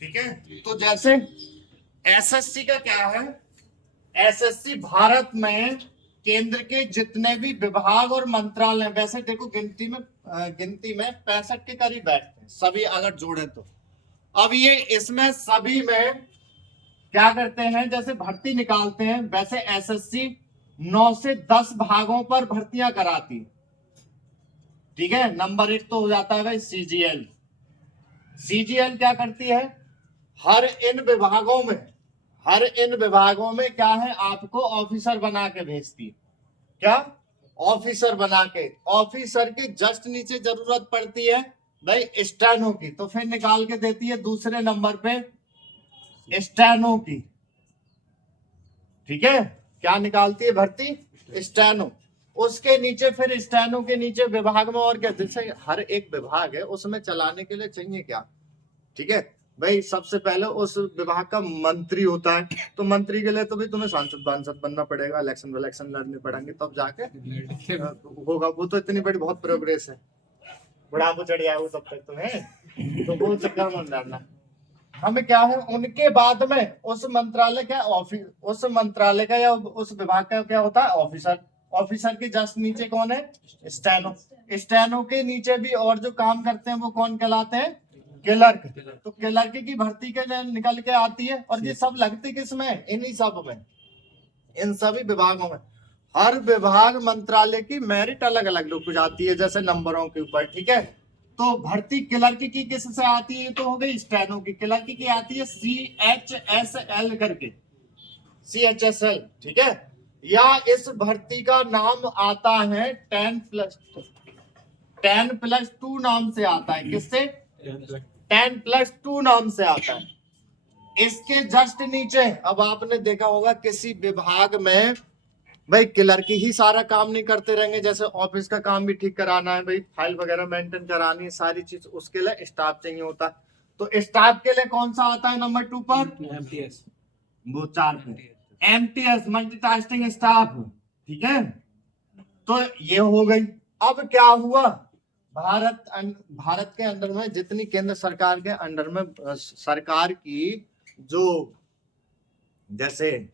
ठीक है। तो जैसे एसएससी का क्या है, एसएससी भारत में केंद्र के जितने भी विभाग और मंत्रालय, वैसे देखो गिनती में 65 के करीब बैठते हैं सभी अगर जोड़े तो। अब ये इसमें सभी में क्या करते हैं, जैसे भर्ती निकालते हैं, वैसे एसएससी 9 से 10 भागों पर भर्तियां कराती है। ठीक है। नंबर 1 तो हो जाता है भाई सीजीएल। सीजीएल क्या करती है, हर इन विभागों में क्या है, आपको ऑफिसर बना के भेजती है। क्या, ऑफिसर बना के। ऑफिसर के जस्ट नीचे जरूरत पड़ती है भाई स्टेनो की, तो फिर निकाल के देती है दूसरे नंबर पे स्टेनो की। ठीक है। क्या निकालती है भर्ती, स्टेनो। उसके नीचे फिर स्टेनो के नीचे विभाग में और क्या, जैसे हर एक विभाग है उसमें चलाने के लिए चाहिए क्या, ठीक है भाई, सबसे पहले उस विभाग का मंत्री होता है, तो मंत्री के लिए तो भी तुम्हें सांसद बनना पड़ेगा, इलेक्शन लड़ने पड़ेंगे तब जाके होगा। वो तो इतनी बड़ी बहुत प्रोग्रेस है, बुढ़ापा चढ़ जाए वो तब तक तुम्हें, तो वो चक्कर में डालना। हमें क्या है, उनके बाद में उस मंत्रालय का ऑफिस, उस मंत्रालय का या उस विभाग का क्या होता है, ऑफिसर। ऑफिसर के जस्ट नीचे कौन है, स्टेनो। स्टेनो के नीचे भी और जो काम करते हैं वो कौन कहलाते हैं, क्लर्क। तो क्लर्क की भर्ती के लिए निकल के आती है, और ये सब लगती किसमें, इन्हीं सब में, इन सभी विभागों में। हर विभाग मंत्रालय की मेरिट अलग अलग रुक जाती है, जैसे नंबरों के ऊपर। ठीक है। तो भर्ती क्लर्क की किससे आती है, तो हो गई स्टेनो की। क्लर्क की आती है CHSL करके, CHSL। ठीक है। या इस भर्ती का नाम आता है 10+2 नाम से आता है। किससे, 10+2 नाम से आता है। इसके जस्ट नीचे, अब आपने देखा होगा किसी विभाग में भाई क्लर्क ही सारा काम नहीं करते रहेंगे, जैसे ऑफिस का काम भी ठीक कराना है भाई, फाइल वगैरह मेंटेन करानी है, सारी चीज, उसके लिए स्टाफ चाहिए होता है। तो स्टाफ के लिए कौन सा आता है नंबर 2 पर, MTS, वो 4 है, MTS, मल्टीटास्किंग स्टाफ। ठीक है। तो ये हो गई। अब क्या हुआ, भारत के अंदर में जितनी केंद्र सरकार के अंडर में सरकार की जो जैसे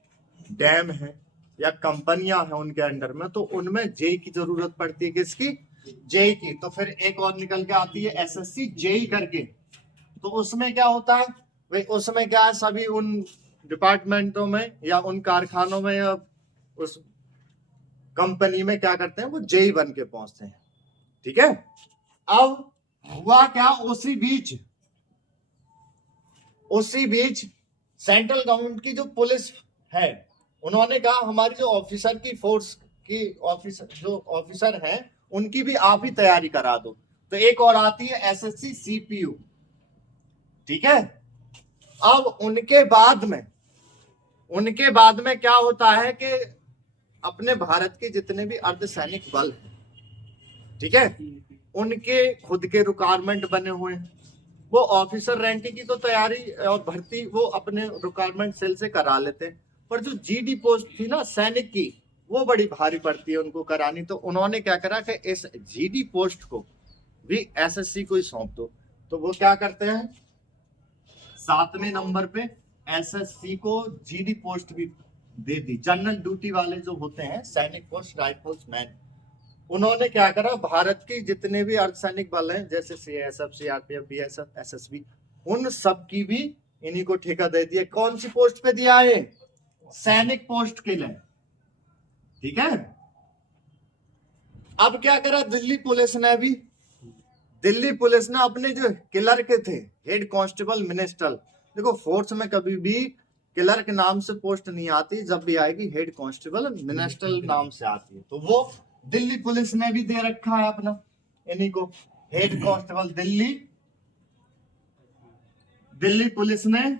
डैम है या कंपनियां हैं उनके अंडर में, तो उनमें जेई की जरूरत पड़ती है। किसकी, जेई की। तो फिर एक और निकल के आती है एसएससी जेई करके। तो उसमें क्या होता है भाई, उसमें क्या है, सभी उन डिपार्टमेंटों में या उन कारखानों में या उस कंपनी में क्या करते हैं, वो जेई बन के पहुंचते हैं। ठीक है। अब हुआ क्या, उसी बीच सेंट्रल गवर्नमेंट की जो पुलिस है, उन्होंने कहा हमारी जो ऑफिसर की फोर्स की ऑफिसर हैं उनकी भी आप ही तैयारी करा दो। तो एक और आती है एसएससी सीपीयू। ठीक है। अब उनके बाद में क्या होता है कि अपने भारत के जितने भी अर्धसैनिक बल हैं, ठीक है, उनके खुद के रिक्वायरमेंट बने हुए हैं। वो ऑफिसर रैंक की तो तैयारी और भर्ती वो अपने रिक्वायरमेंट सेल से करा लेते हैं, पर जो जीडी पोस्ट थी ना सैनिक की, वो बड़ी भारी पड़ती है उनको करानी। तो उन्होंने क्या करा कि इस जीडी पोस्ट को भी एसएससी को ही सौंप दो। तो वो क्या करते हैं, 7वें नंबर पे एसएससी को जीडी पोस्ट भी दे दी। जनरल ड्यूटी वाले जो होते हैं, सैनिक पोस्ट, राइफल्स मैन, उन्होंने क्या करा, भारत की जितने भी अर्धसैनिक बल हैं, जैसे सीएसएफ, सीआरपीएफ, बीएसएफ, एसएसबी, उन सब की भी इन्हीं को ठेका दे दिया। कौन सी पोस्ट पे दिया है, सैनिक पोस्ट के लिए। ठीक है। अब क्या करा दिल्ली पुलिस ने भी, दिल्ली पुलिस ने अपने जो क्लर्क थे, हेड कांस्टेबल मिनिस्टर, देखो फोर्स में कभी भी क्लर्क नाम से पोस्ट नहीं आती, जब भी आएगी हेड कांस्टेबल मिनिस्टर नाम से आती है। तो वो दिल्ली पुलिस ने भी दे रखा है अपना, इन्हीं को हेड कांस्टेबल। दिल्ली पुलिस ने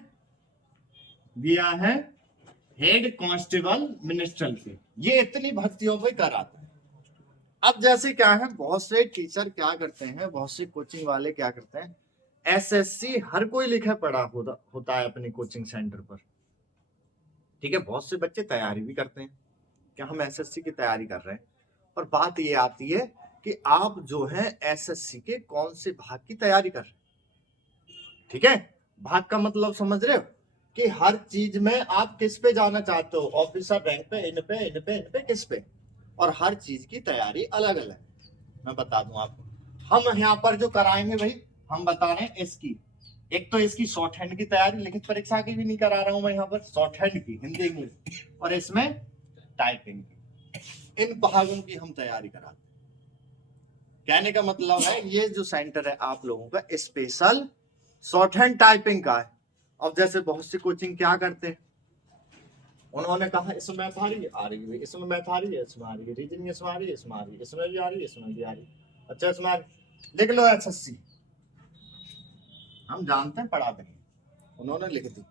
दिया है हेड कांस्टेबल मिनिस्टर से। ये इतनी भर्तियों पे कराता है। अब जैसे क्या है, बहुत से टीचर क्या करते हैं, बहुत से कोचिंग वाले क्या करते हैं, एसएससी हर कोई लिखा पढ़ा होता है अपने कोचिंग सेंटर पर। ठीक है। बहुत से बच्चे तैयारी भी करते हैं कि हम एसएससी की तैयारी कर रहे हैं, और बात ये आती है कि आप जो है एसएससी के कौन से भाग की तैयारी कर रहे हैं। ठीक है। भाग का मतलब समझ रहे हो कि हर चीज में आप किस पे जाना चाहते हो, ऑफिसर रैंक पे, इन पे, इन पे, इन पे, किस पे, और हर चीज की तैयारी अलग अलग। मैं बता दूं आपको, हम यहाँ पर जो कराएंगे भाई, हम बता रहे हैं इसकी, एक तो इसकी शॉर्ट हैंड की तैयारी, लिखित परीक्षा की भी नहीं करा रहा हूं मैं यहाँ पर, शॉर्ट हैंड की हिंदी इंग्लिश, और इसमें टाइपिंग की, इन भागों की हम तैयारी कराते हैं। कहने का मतलब है ये जो सेंटर है आप लोगों का स्पेशल शॉर्ट हैंड टाइपिंग का है। अब जैसे बहुत सी कोचिंग क्या करते हैं, उन्होंने कहा इसमें मैथ आ रही है, इसमें मैथ आ रही है, इसमें आ रही है, रीजनिंग इसमें आ रही है, इसमें आ रही है, इसमें भी आ रही है, इसमें भी आ रही है, अच्छा इसमें लिख लो एसएससी, हम जानते हैं पढ़ा देंगे, उन्होंने लिख दी,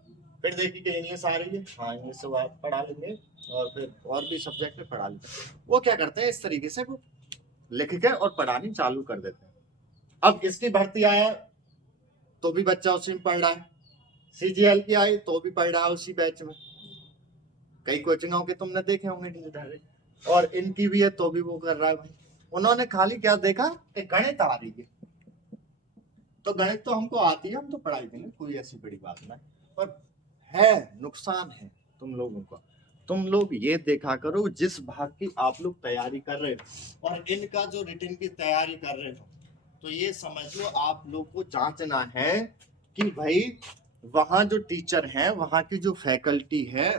फिर देखी कि इंग्लिश आ रही है, हाँ इंग्लिश से पढ़ा लेंगे, और फिर और भी सब्जेक्ट पढ़ा लेंगे। वो क्या करते हैं इस तरीके से वो लिख के और पढ़ानी चालू कर देते हैं। अब इसकी भर्ती आया तो भी बच्चा उसी में पढ़ रहा है, सीजीएल की आई तो भी पढ़ रहा है उसी बैच में, कई कोचिंगों के तुमने देखे होंगे, और इनकी भी है तो भी वो कर रहा है भाई। उन्होंने खाली क्या देखा कि गणित आ रही है, तो गणित तो हमको आती है, हम तो पढ़ाई देंगे, कोई ऐसी बड़ी बात नहीं, पर है नुकसान है तुम लोगों का। तुम लोग ये देखा करो जिस भाग की आप लोग तैयारी कर रहे हो और इनका जो रिटन की तैयारी कर रहे हो, तो ये समझ लो आप लोग को जांचना है कि भाई वहां जो टीचर है, वहां की जो फैकल्टी है,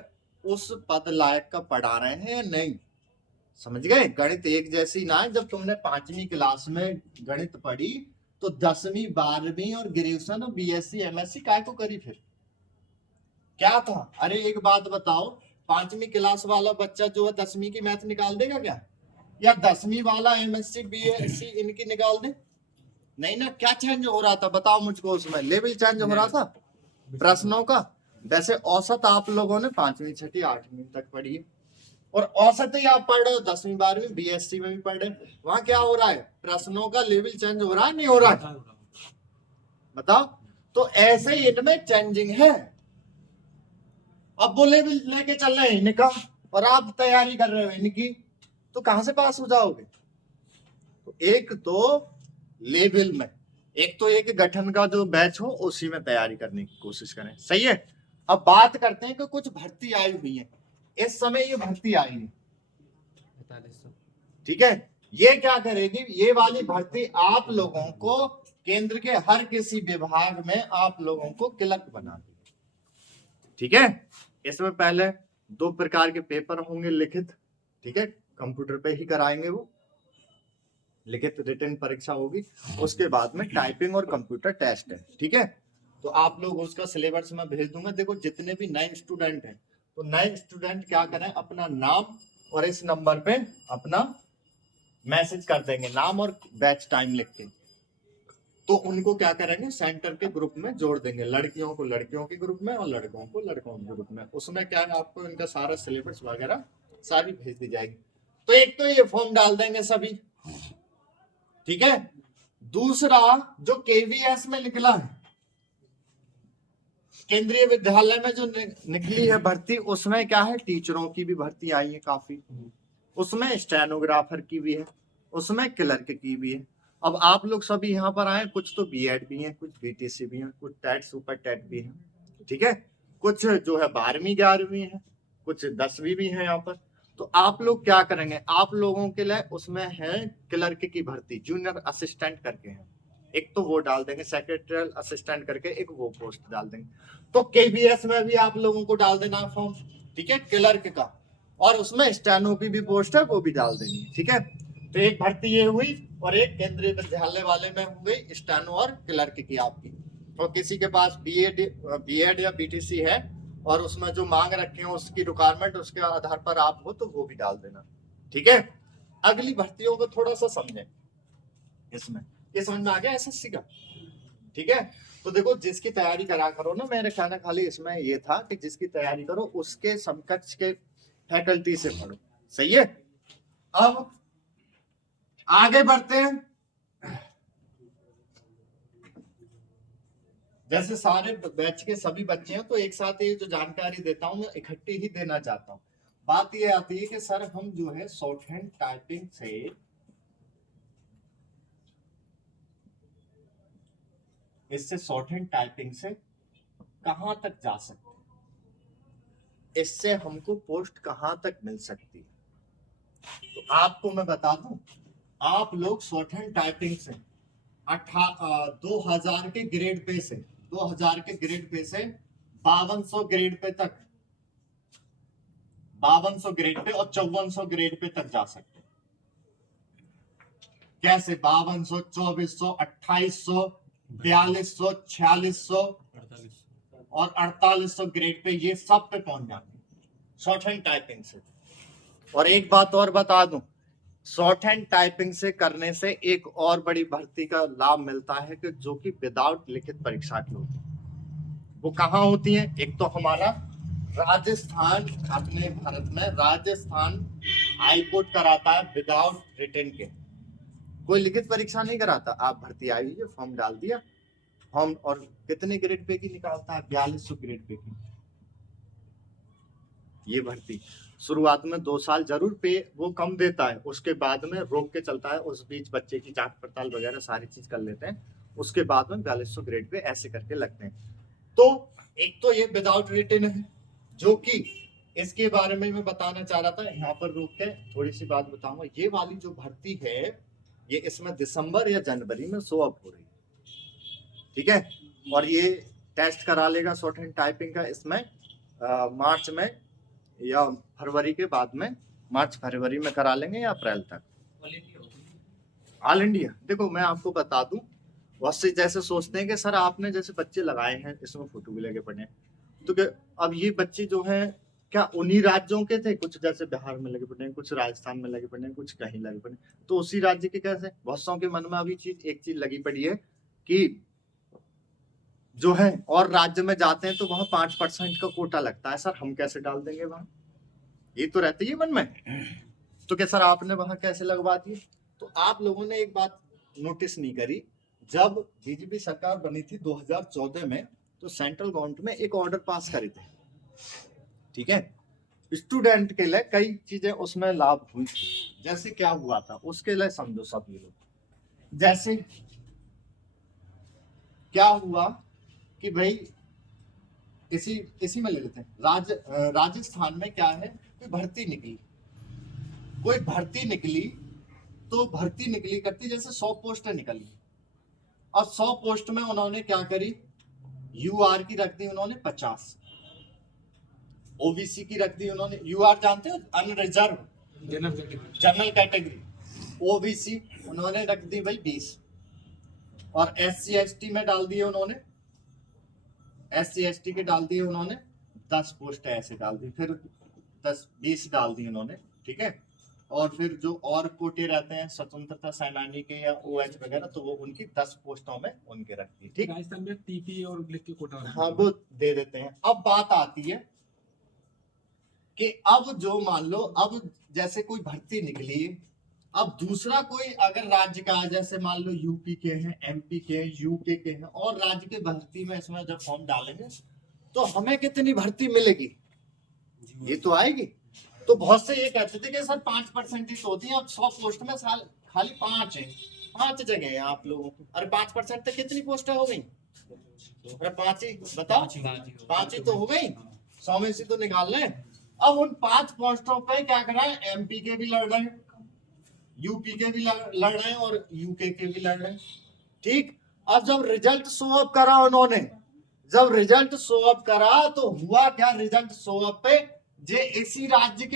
उस पद लायक का पढ़ा रहे हैं या नहीं। समझ गए, गणित एक जैसी ना है। जब तुमने 5वीं क्लास में गणित पढ़ी तो 10वीं 12वीं और ग्रेजुएशन और बीएससी एमएससी काय को करी, फिर क्या था। अरे एक बात बताओ, 5वीं क्लास वाला बच्चा जो है 10वीं की मैथ निकाल देगा क्या, या 10वीं वाला एमएससी बीएससी इनकी निकाल दे, नहीं ना। क्या चेंज हो रहा था बताओ मुझको, उसमें लेवल चेंज हो रहा था प्रश्नों का। वैसे औसत आप लोगों ने 5वीं 6वीं 8वीं तक पढ़ी है, और औसत ही आप पढ़ रहे हो 10वीं 12वीं बीएससी में भी पढ़ रहे हैं, वहां क्या हो रहा है, प्रश्नों का लेवल चेंज हो रहा है नहीं हो रहा है, बताओ। तो ऐसे ही इनमें चेंजिंग है। अब वो लेवल लेके चल रहे हैं इनका और आप तैयारी कर रहे हो इनकी, तो कहां से पास हो जाओगे। तो एक तो लेवल में, एक तो एक गठन का जो बैच हो उसी में तैयारी करने की कोशिश करें, सही है। अब बात करते हैं कि कुछ भर्ती आई हुई है, इस समय ये भर्ती आई है, ठीक है। ये क्या करेगी, ये वाली भर्ती आप लोगों को केंद्र के हर किसी विभाग में आप लोगों को क्लर्क बना देगी, ठीक है। इसमें पहले 2 प्रकार के पेपर होंगे लिखित, ठीक है, कंप्यूटर पे ही कराएंगे वो, लिखित रिटन परीक्षा होगी, उसके बाद में टाइपिंग और कंप्यूटर टेस्ट है, ठीक है। तो आप लोग उसका सिलेबस मैं भेज दूंगा। देखो जितने भी नए स्टूडेंट हैं, तो नए स्टूडेंट क्या करें, अपना नाम और इस नंबर पे अपना मैसेज कर देंगे, नाम और बैच टाइम लिख के, तो उनको क्या करेंगे सेंटर के ग्रुप में जोड़ देंगे, लड़कियों को लड़कियों के ग्रुप में और लड़कों को लड़कों के ग्रुप में। उसमें क्या है, आपको इनका सारा सिलेबस वगैरह सारी भेज दी जाएगी। तो एक तो ये फॉर्म डाल देंगे सभी, ठीक है। दूसरा जो केवीएस में निकला है, केंद्रीय विद्यालय में जो निकली है भर्ती, उसमें क्या है, टीचरों की भी भर्ती आई है काफी, उसमें स्टेनोग्राफर की भी है, उसमें क्लर्क की भी है। अब आप लोग सभी यहाँ पर आए, कुछ तो बीएड भी हैं, कुछ बीटीसी भी हैं, कुछ टेट सुपर टेट भी हैं, ठीक है। कुछ जो है 12वीं 11वीं है, कुछ 10वीं भी है यहाँ पर। तो आप लोग क्या करेंगे, आप लोगों के लिए उसमें है क्लर्क की भर्ती, जूनियर असिस्टेंट करके है, एक तो वो डाल देंगे, सेक्रेटरियल असिस्टेंट करके एक वो पोस्ट डाल देंगे। तो केबीएस में भी आप लोगों को डाल देना फॉर्म, ठीक है, क्लर्क का, और उसमें स्टेनो की भी पोस्ट है वो भी डाल देनी है, ठीक है। तो एक भर्ती ये हुई, और एक केंद्रीय विद्यालय वाले में हो गई स्टेनो और क्लर्क की आपकी। और किसी के पास बीएड या बीटीसी है और उसमें जो मांग रखे हैं उसकी रिक्वायरमेंट उसके आधार पर आप हो तो वो भी डाल देना, ठीक है। अगली भर्तियों को थोड़ा सा समझें, इसमें ये समझ में आ गया एसएससी का, ठीक है। तो देखो जिसकी तैयारी करा करो ना, मेरे ख्याल खाली इसमें ये था कि जिसकी तैयारी करो उसके समकक्ष के फैकल्टी से पढ़ो, सही है। अब आगे बढ़ते हैं, जैसे सारे बैच के सभी बच्चे हैं तो एक साथ ये जो जानकारी देता हूं मैं इकट्ठी ही देना चाहता हूं। बात ये आती है कि सर हम जो है शॉर्ट हैंड टाइपिंग से इससे शॉर्ट हैंड टाइपिंग से कहां तक जा सकते हैं, इससे हमको पोस्ट कहां तक मिल सकती है। तो आपको मैं बता दूं, आप लोग शॉर्ट हैंड टाइपिंग से 2000 के ग्रेड पे से 2000 के ग्रेड पे से 5200 ग्रेड पे तक, 5200 ग्रेड पे और 5400 ग्रेड पे तक जा सकते हैं। कैसे? 5200, 2400, 2800, 4200, 4600 और 4800 ग्रेड पे, ये सब पे पहुंच जाते हैं शॉर्ट हैंड टाइपिंग से। और एक बात और बता दूं, शॉर्ट हैंड टाइपिंग से करने से एक और बड़ी भर्ती का लाभ मिलता है कि जो कि विदाउट लिखित परीक्षा की होती है। वो कहाँ होती है? एक तो हमारा राजस्थान, अपने भारत में राजस्थान हाई कोर्ट कराता है विदाउट रिटन के, कोई लिखित परीक्षा नहीं कराता। आप भर्ती आई है, फॉर्म डाल दिया, फॉर्म, और कितने ग्रेड पे की निकालता है? 4200 ग्रेड पे की। ये भर्ती शुरुआत में 2 साल जरूर पे वो कम देता है, उसके बाद में रोक के चलता है, उस बीच बच्चे की जांच पड़ताल वगैरह सारी चीज कर लेते हैं, उसके बाद में 4200 ग्रेड पे ऐसे करके लगते हैं। तो एक तो ये विदाउट रिटन है, जो कि इसके बारे में मैं बताना चाह रहा था, यहाँ पर रोक के थोड़ी सी बात बताऊंगा। ये वाली जो भर्ती है, ये इसमें दिसंबर या जनवरी में शो अप हो रही है, ठीक है। और ये टेस्ट करा लेगा शॉर्ट हैंड टाइपिंग का इसमें मार्च में या फरवरी के बाद में, मार्च फरवरी में करा लेंगे या अप्रैल तक। All India. देखो मैं आपको बता दूं, बहुत से जैसे सोचते हैं कि सर आपने जैसे बच्चे लगाए हैं, इसमें फोटो भी लगे पड़े हैं, तो कि अब ये बच्चे जो हैं क्या उन्हीं राज्यों के थे? कुछ जैसे बिहार में लगे पड़े हैं, कुछ राजस्थान में लगे पड़े हैं, कुछ कहीं लगे पड़े हैं, तो उसी राज्य के कैसे? बहुत सौ के मन में अभी एक चीज लगी पड़ी है कि जो है और राज्य में जाते हैं तो वहां 5% का कोटा लगता है, सर हम कैसे डाल देंगे वहां? ये तो रहती है मन में, तो क्या सर आपने वहां कैसे लगवा दिए? तो आप लोगों ने एक बात नोटिस नहीं करी, जब बीजेपी सरकार बनी थी 2014 में, तो सेंट्रल गवर्नमेंट में एक ऑर्डर पास करे थे, ठीक है, स्टूडेंट के लिए कई चीजें उसमें लाभ हुई थी। जैसे क्या हुआ था उसके लिए समझो सब लोग। जैसे क्या हुआ कि भाई इसी इसी में ले लेते हैं, राजस्थान में क्या है, कोई भर्ती निकली, तो भर्ती निकली करती, जैसे 100 पोस्टें निकली, और 100 पोस्ट में उन्होंने क्या करी, यूआर की रख दी उन्होंने 50, ओबीसी की रख दी उन्होंने, यूआर जानते हो, अनरिजर्व जनरल कैटेगरी, ओबीसी उन्होंने रख दी भाई 20, और एससी एसटी में डाल दिए उन्होंने, एससी एसटी के डाल दिए उन्होंने 10 पोस्ट ऐसे डाल दी, फिर 10-20 डाल दी उन्होंने, ठीक है। और फिर जो और कोटे रहते हैं स्वतंत्रता सेनानी के या ओएच वगैरह, तो वो उनकी 10 पोस्टों में उनके रखती है, ठीक। राजस्थान में टीपी और लिख के कोटा, हाँ वो दे देते हैं। अब बात आती है कि अब जो मान लो, अब जैसे कोई भर्ती निकली, अब दूसरा कोई अगर राज्य का, जैसे मान लो यूपी के हैं, एमपी के हैं, यूके के हैं, और राज्य के भर्ती में इसमें जब फॉर्म डालेंगे तो हमें कितनी भर्ती मिलेगी, ये तो आएगी। तो बहुत से ये कहते थे कि सर 5% ही तो होती है, अब 100 पोस्ट में साल खाली 5 है, 5 जगह है आप लोगों की, अरे 5% तक कितनी पोस्टें हो गई? अरे 5 ही बताओ, 5 ही तो हो गई, 100 में से तो निकाल लें। अब उन 5 पोस्टों पे क्या करा है, एमपी के भी लड़ रहे हैं, यूपी के भी लड़ रहे हैं, और यूके के भी लड़ रहे हैं, ठीक। अब जब रिजल्ट शो अप करा उन्होंने, जब रिजल्ट शो अप करा तो हुआ क्या, रिजल्ट शो अप पे जे इसी राज्य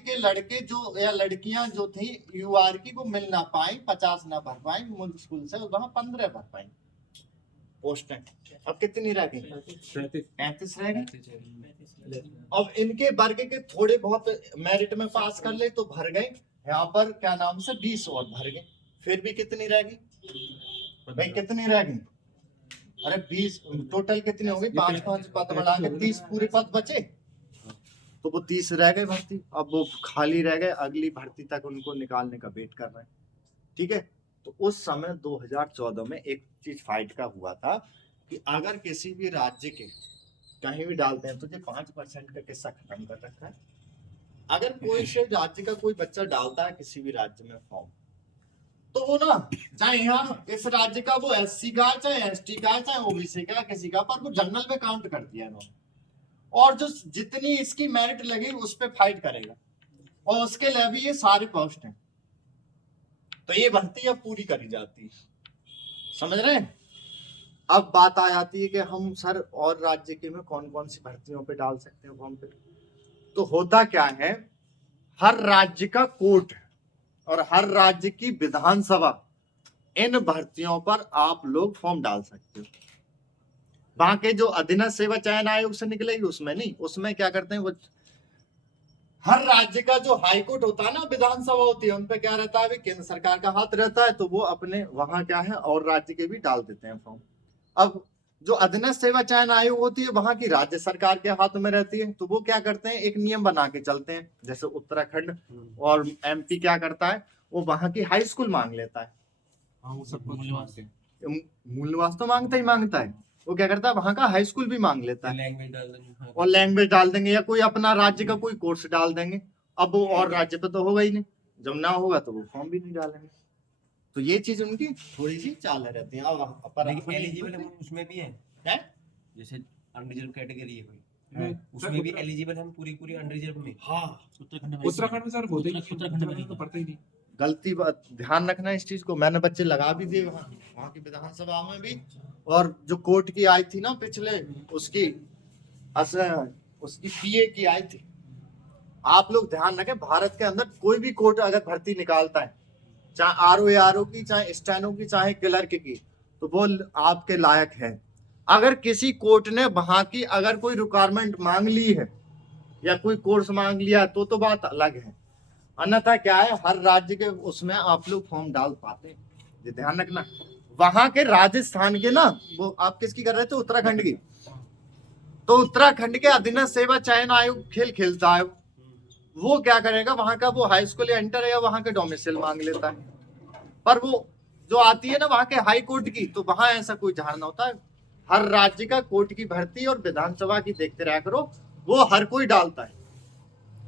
के लड़के जो या लड़कियां जो थी यूआर की, वो मिल ना पाई, 50 ना भर पाई मुश्किल से, वहां 15 भर पाई पोस्टें। अब कितनी रह गई? 35 रह गई। अब इनके वर्ग के थोड़े बहुत मेरिट में पास कर ले तो भर गए, यहाँ पर क्या नाम से 20 और भर गए, फिर भी कितनी रह गई भाई, कितनी रह गई? अरे 20 टोटल कितनी हो गई, 5-5 पद बढ़ा के 30 पूरे पद बचे, तो वो 30 रह गए भर्ती, अब वो खाली रह गए, अगली भर्ती तक उनको निकालने का वेट कर रहे हैं, ठीक है। तो उस समय 2014 में एक चीज फाइट का हुआ था कि अगर किसी भी राज्य के कहीं भी डालते हैं तो ये 5% का किस्सा खत्म कर रखा है। अगर कोई से राज्य का कोई बच्चा डालता है किसी भी राज्य में फॉर्म, तो वो ना चाहे यहाँ इस राज्य का वो SC का है, चाहे ST का है, चाहे OBC का किसी का, पर वो जनरल में काउंट कर दिया इन्होंने। और जो जितनी इसकी मेरिट लगी उस पे फाइट करेगा, और उसके लिए भी ये सारे पोस्ट हैं। तो ये भर्ती अब पूरी करी जाती है, समझ रहे हैं। अब बात आ जाती है कि हम सर और राज्य के में कौन कौन सी भर्तियों पे डाल सकते हैं फॉर्म पे। तो होता क्या है, हर राज्य का कोर्ट और हर राज्य की विधानसभा, इन भर्तियों पर आप लोग फॉर्म डाल सकते हो। वहां के जो अधीनस्थ सेवा चयन आयोग से निकलेगी उसमें नहीं, उसमें क्या करते हैं वो हर राज्य का जो हाई कोर्ट होता है ना, विधानसभा होती है, उन पे क्या रहता है, केंद्र सरकार का हाथ रहता है, तो वो अपने वहां क्या है और राज्य के भी डाल देते हैं फॉर्म। अब जो अधीनस्थ सेवा चयन आयोग होती है वहां की राज्य सरकार के हाथ में रहती है, तो वो क्या करते हैं, एक नियम बना के चलते हैं। जैसे उत्तराखंड और MP क्या करता है, वो वहां की हाई स्कूल मांग लेता है। हाँ वो सब कुछ मांगते हैं। मूल निवास तो मांगता ही मांगता है, वो क्या करता है वहां का हाई स्कूल भी मांग लेता है, लैंग्वेज डाल देंगे। और लैंग्वेज डाल देंगे, या कोई अपना राज्य का कोई कोर्स डाल देंगे। अब वो और राज्य पे तो होगा ही नहीं, जब ना होगा तो वो फॉर्म भी नहीं डालेंगे। तो ये चीज उनकी थोड़ी सी चाल रहती है। अब पर लेकिन एलिजिबल हम उसमें भी हैं, है जैसे अनरिजर्व कैटेगरी है कोई, नहीं, उसमें भी एलिजिबल हम पूरी पूरी अनरिजर्व में। हाँ, उत्तराखंड में सर होते ही नहीं, उत्तराखंड में तो पड़ता ही नहीं। गलती बात, ध्यान रखना इस चीज को। मैंने बच्चे लगा भी दिए वहां की विधानसभा में भी, और जो कोर्ट की आई थी ना पिछले, उसकी उसकी PA की आई थी। आप लोग ध्यान रखें, भारत के अंदर कोई भी कोर्ट अगर भर्ती निकालता है, चाहे RO की, चाहे स्टेनो की, चाहे क्लर्क की, तो वो आपके लायक है। अगर किसी कोर्ट ने वहां की अगर कोई रिक्वायरमेंट मांग ली है या कोई कोर्स मांग लिया तो बात अलग है। अन्यथा क्या है, हर राज्य के उसमें आप लोग फॉर्म डाल पाते हैं, ये ध्यान रखना। वहां के राजस्थान के ना, वो आप किसकी कर रहे थे, उत्तराखंड की, तो उत्तराखंड के अधीनस्थ सेवा चयन आयोग खेल खेलता है। वो क्या करेगा, वहां का वो हाई स्कूल या इंटर या वहां के डोमिसाइल मांग लेता है, पर वो जो आती है ना वहां के हाई कोर्ट की, तो वहां ऐसा कोई झाड़ना होता है। हर राज्य का कोर्ट की भर्ती और विधानसभा की देखते रहा करो, वो हर कोई डालता है,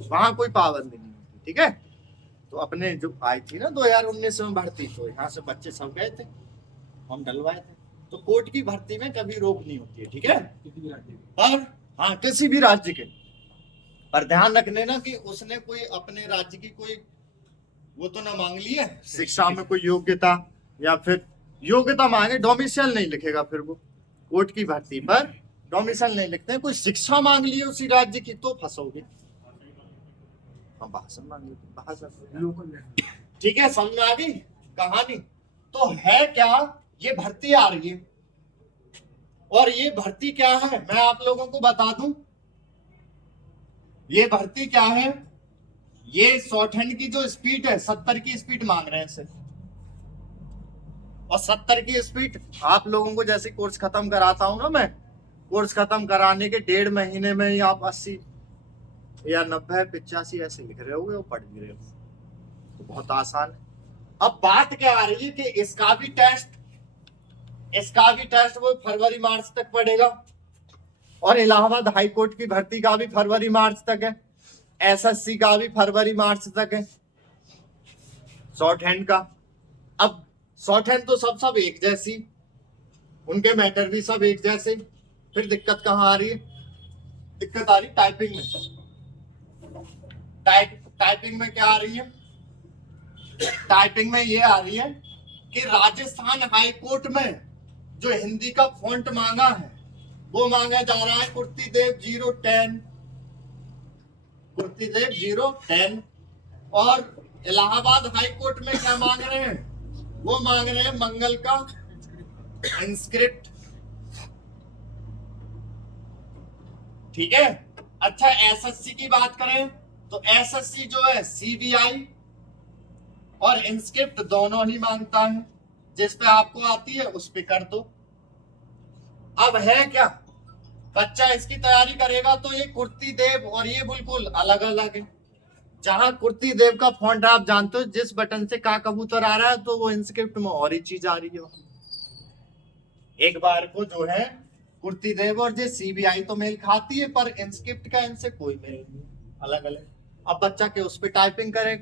वहां कोई पाबंदी नहीं होती, ठीक है। तो अपने जो आई थी ना 2019 में भर्ती, तो यहाँ से बच्चे सब गए थे, हम डलवाए थे। तो कोर्ट की भर्ती में कभी रोक नहीं होती है, ठीक है। किसी भी राज्य में। पर हाँ, किसी भी राज्य के, पर ध्यान रखने ना कि उसने कोई अपने राज्य की कोई वो तो ना मांग ली है, शिक्षा में कोई योग्यता, या फिर योग्यता मांगे, डोमिसाइल नहीं लिखेगा, फिर वो कोर्ट की भर्ती पर डोमिसाइल नहीं लिखते हैं। कोई शिक्षा मांग ली है उसी राज्य की तो फंसोगे। हाँ, भाषण मांग ली, भाषण, लोकल लैंग्वेज। ठीक है, समझ में आ गई कहानी। तो है क्या, ये भर्ती आ रही है, और ये भर्ती क्या है मैं आप लोगों को बता दूं। ये भर्ती क्या है, ये शॉर्टहैंड की जो स्पीड है 70 की स्पीड मांग रहे हैं सिर्फ, और 70 की स्पीड आप लोगों को जैसे कोर्स खत्म कराता हूं ना मैं, कोर्स खत्म कराने के 1.5 महीने में ही आप 80 या 90 85 ऐसे लिख रहे होगे, वो पढ़ भी रहे हो, तो बहुत आसान है। अब बात क्या आ रही है कि इसका भी टेस्ट वो फरवरी मार्च तक पड़ेगा, और इलाहाबाद हाई कोर्ट की भर्ती का भी फरवरी मार्च तक है, SSC का भी फरवरी मार्च तक है, शॉर्ट हैंड का। अब शॉर्ट हैंड तो सब एक जैसी, उनके मैटर भी सब एक जैसे, फिर दिक्कत कहाँ आ रही है, दिक्कत आ रही टाइपिंग में। टाइपिंग में क्या आ रही है, टाइपिंग में ये आ रही है कि राजस्थान हाई कोर्ट में जो हिंदी का फॉन्ट मांगा है वो मांगा जा रहा है कुर्तीदेव 010, और इलाहाबाद हाई कोर्ट में क्या मांग रहे हैं, वो मांग रहे हैं मंगल का इंस्क्रिप्ट, ठीक है। अच्छा, SSC की बात करें तो SSC जो है CBI और इंस्क्रिप्ट दोनों ही मांगता है, जिस पे आपको आती है उस पे कर दो। अब है क्या, बच्चा इसकी तैयारी करेगा तो ये कुर्ती देव और ये बिल्कुल अलग अलग है। जहां कुर्ती देव का फॉन्ट आप जानते हो, जिस बटन से का कबूतर आ रहा है, तो वो इंस्क्रिप्ट में और ही चीज आ रही है। एक बार को जो है कुर्ती देव और जो CBI तो मेल खाती है, पर इंस्क्रिप्ट का इनसे कोई मेल नहीं, अलग अलग। अब बच्चा के उस पे टाइपिंग करे,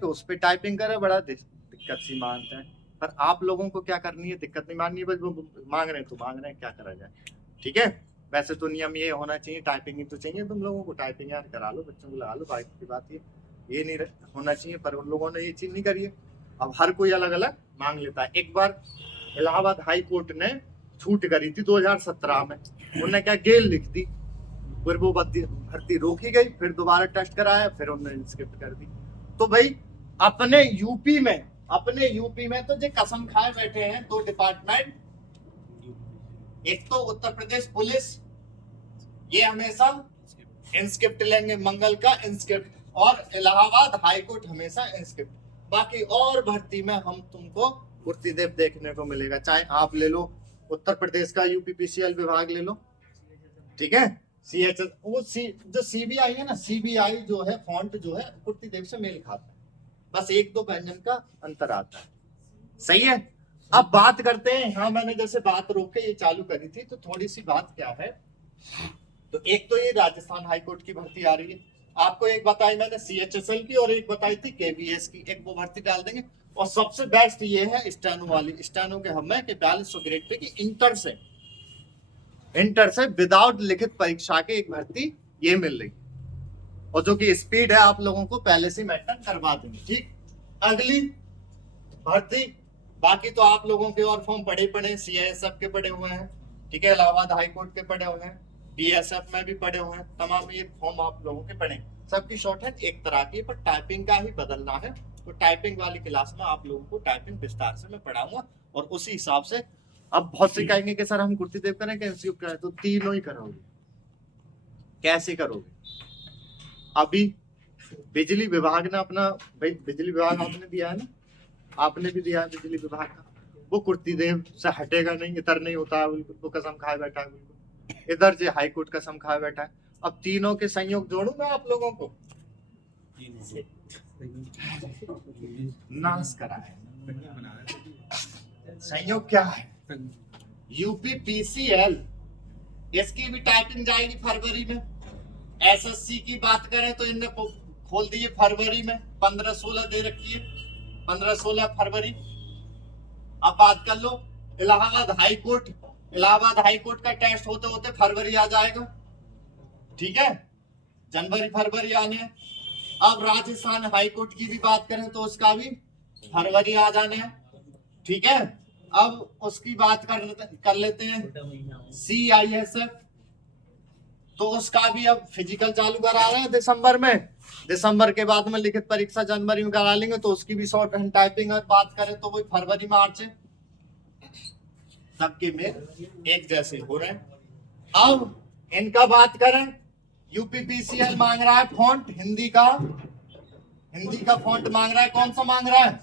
बड़ा दिक्कत सी मानते हैं। पर आप लोगों को क्या करनी है, दिक्कत नहीं माननी है, बस वो मांग रहे हैं तो मांग रहे हैं, क्या करा जाए। ठीक है, वैसे तो नियम ये होना चाहिए, टाइपिंग ही तो चाहिए तुम लोगों को, टाइपिंग यार करा लो, बच्चों को लगा लो, बाकी की बात ये नहीं होना चाहिए, पर उन लोगों ने ये चीज नहीं करी है। अब हर कोई अलग अलग मांग लेता है। एक बार इलाहाबाद हाई कोर्ट ने छूट करी थी 2017 में, उन्होंने क्या गेल लिख दी, फिर वो भर्ती रोकी गई, फिर दोबारा टेस्ट कराया, फिर उन्होंने स्किप कर दी। तो भाई अपने यूपी में तो जो कसम खाए बैठे हैं दो डिपार्टमेंट, एक तो उत्तर प्रदेश पुलिस, ये हमेशा इंस्क्रिप्ट लेंगे, मंगल का इंस्क्रिप्ट, और इलाहाबाद हाई कोर्ट हमेशा इंस्क्रिप्ट। बाकी और भर्ती में हम तुमको कुर्तीदेव देखने को मिलेगा, चाहे आप ले लो उत्तर प्रदेश का यूपीपीसीएल विभाग ले लो, ठीक है, सीएचएस, वो जो सीबीआई है ना, सीबीआई जो है फॉन्ट जो है कुर्तीदेव से मेल खाता है, बस एक दो व्यंजन का अंतर आता है। सही है, अब बात करते हैं। हाँ, मैंने जैसे बात रोक के ये चालू करी थी, तो थोड़ी सी बात क्या है, तो एक तो ये राजस्थान हाईकोर्ट की भर्ती आ रही है, आपको एक बताई मैंने सीएचएसएल की और एक बताई थी केवीएस की, एक वो भर्ती डाल देंगे। और सबसे बेस्ट ये है स्टेनो वाली, स्टेनो के हमें के 4200 ग्रेड पे की इंटर से विदाउट लिखित परीक्षा के एक भर्ती ये मिल रही, और जो कि स्पीड है आप लोगों को पहले से मेंटेन करवा देंगे। ठीक, अगली भर्ती, बाकी तो आप लोगों के और फॉर्म पड़े सीआईएसएफ के पड़े हुए हैं, ठीक है, इलाहाबाद हाई कोर्ट के पड़े हुए हैं, बीएसएफ में भी पड़े हुए हैं, तमाम ये फॉर्म आप लोगों के पड़े, सबकी शॉर्टहैंड एक तरह की, पर टाइपिंग का ही बदलना है। तो टाइपिंग वाली क्लास में आप लोगों को टाइपिंग विस्तार से मैं पढ़ाऊंगा, और उसी हिसाब से अब बहुत से कहेंगे कि सर हम कुर्तीदेव करें कि एमसीक्यू करें, तो तीनों ही करोगे। कैसे करोगे? अभी बिजली विभाग ने अपना, भाई बिजली विभाग आपने दिया है ना, आपने भी दिया है बिजली विभाग का, वो कुर्तीदेव से हटेगा नहीं, इधर नहीं होता है बिल्कुल, वो कसम खाए बैठा है बिल्कुल, इधर जो हाईकोर्ट कसम खाए बैठा है। अब तीनों के संयोग जोड़ू मैं आप लोगों को, नाश करा है। संयोग क्या है? यूपीपीसीएल, इसकी भी टाइपिंग जाएगी फरवरी में। एसएससी की बात करें तो इनने खोल दी है फरवरी में, 15-16 दे रखी है, 15-16 फरवरी। अब बात कर लो इलाहाबाद हाई कोर्ट का टेस्ट होते होते फरवरी आ जाएगा, ठीक है, जनवरी फरवरी आने हैं। अब राजस्थान हाई कोर्ट की भी बात करें तो उसका भी फरवरी आ जाने हैं, ठीक है। अब उसकी बात कर लेते हैं सीआईएसएफ, तो उसका भी अब फिजिकल चालू करा रहे हैं दिसंबर में, दिसंबर के बाद में लिखित परीक्षा जनवरी में करा लेंगे, तो उसकी भी शॉर्ट हैंड टाइपिंग अगर बात करें तो वही फरवरी मार्च है, सबके में एक जैसे हो रहे हैं। अब इनका बात करें, यूपीपीसीएल मांग रहा है फॉन्ट हिंदी का फॉन्ट मांग रहा है, कौन सा मांग रहा है?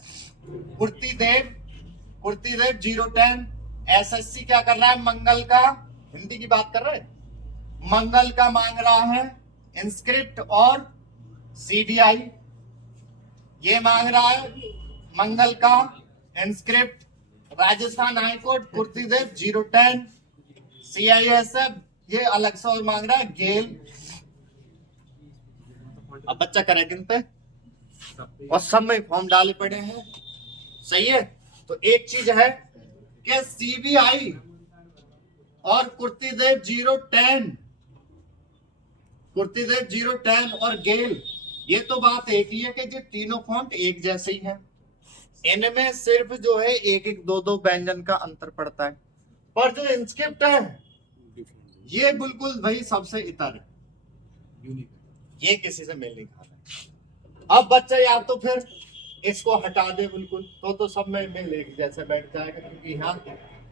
कुर्तीदेव 010। एसएससी क्या कर रहा है? मंगल का, हिंदी की बात कर रहे हैं, मंगल का मांग रहा है इंस्क्रिप्ट और सीबीआई, ये मांग रहा है मंगल का इंस्क्रिप्ट। राजस्थान हाईकोर्ट कुर्तीदेव 010, सीआईएसएफ ये अलग से और मांग रहा है गेल। अब बच्चा करे किन पे? और सब में फॉर्म डाले पड़े हैं, सही है। तो एक चीज है कि सीबीआई और कुर्तीदेव 010 और गेल, ये तो बात एक ही है कि जो तीनों फॉन्ट एक जैसे ही हैं, इनमें सिर्फ जो है एक एक दो व्यंजन का अंतर पड़ता है, पर जो इंस्क्रिप्ट है ये बिल्कुल भाई सबसे इतर है, ये किसी से मेल नहीं खाता। अब बच्चा या तो फिर इसको हटा दे बिल्कुल, तो सब में मेल एक जैसे बैठ जाएगा, क्योंकि यहाँ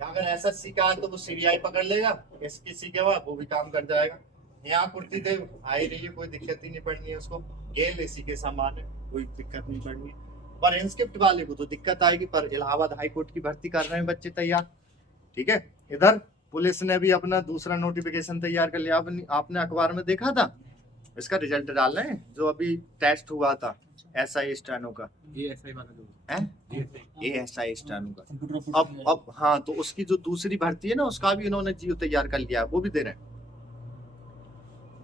अगर एसएससी का है तो वो सीबीआई पकड़ लेगा, किसी के बाद वो भी काम कर जाएगा। यहाँ कुर्तीदेव आ ही रही है, कोई दिक्कत ही नहीं पड़नी है उसको, गेल इसी के समान है, कोई दिक्कत नहीं पड़नी है। पर इंस्क्रिप्ट वाले को तो दिक्कत आएगी। पर इलाहाबाद हाई कोर्ट की भर्ती कर रहे हैं बच्चे तैयार, ठीक है। इधर पुलिस ने भी अपना दूसरा नोटिफिकेशन तैयार कर लिया, आपने अखबार में देखा था, इसका रिजल्ट डाल रहे हैं, जो अभी टेस्ट हुआ था एसआई स्टेनो का, एएसआई स्टेनो का। अब हाँ, तो उसकी जो दूसरी भर्ती है ना, उसका भी इन्होंने जियो तैयार कर लिया, वो भी दे रहे हैं,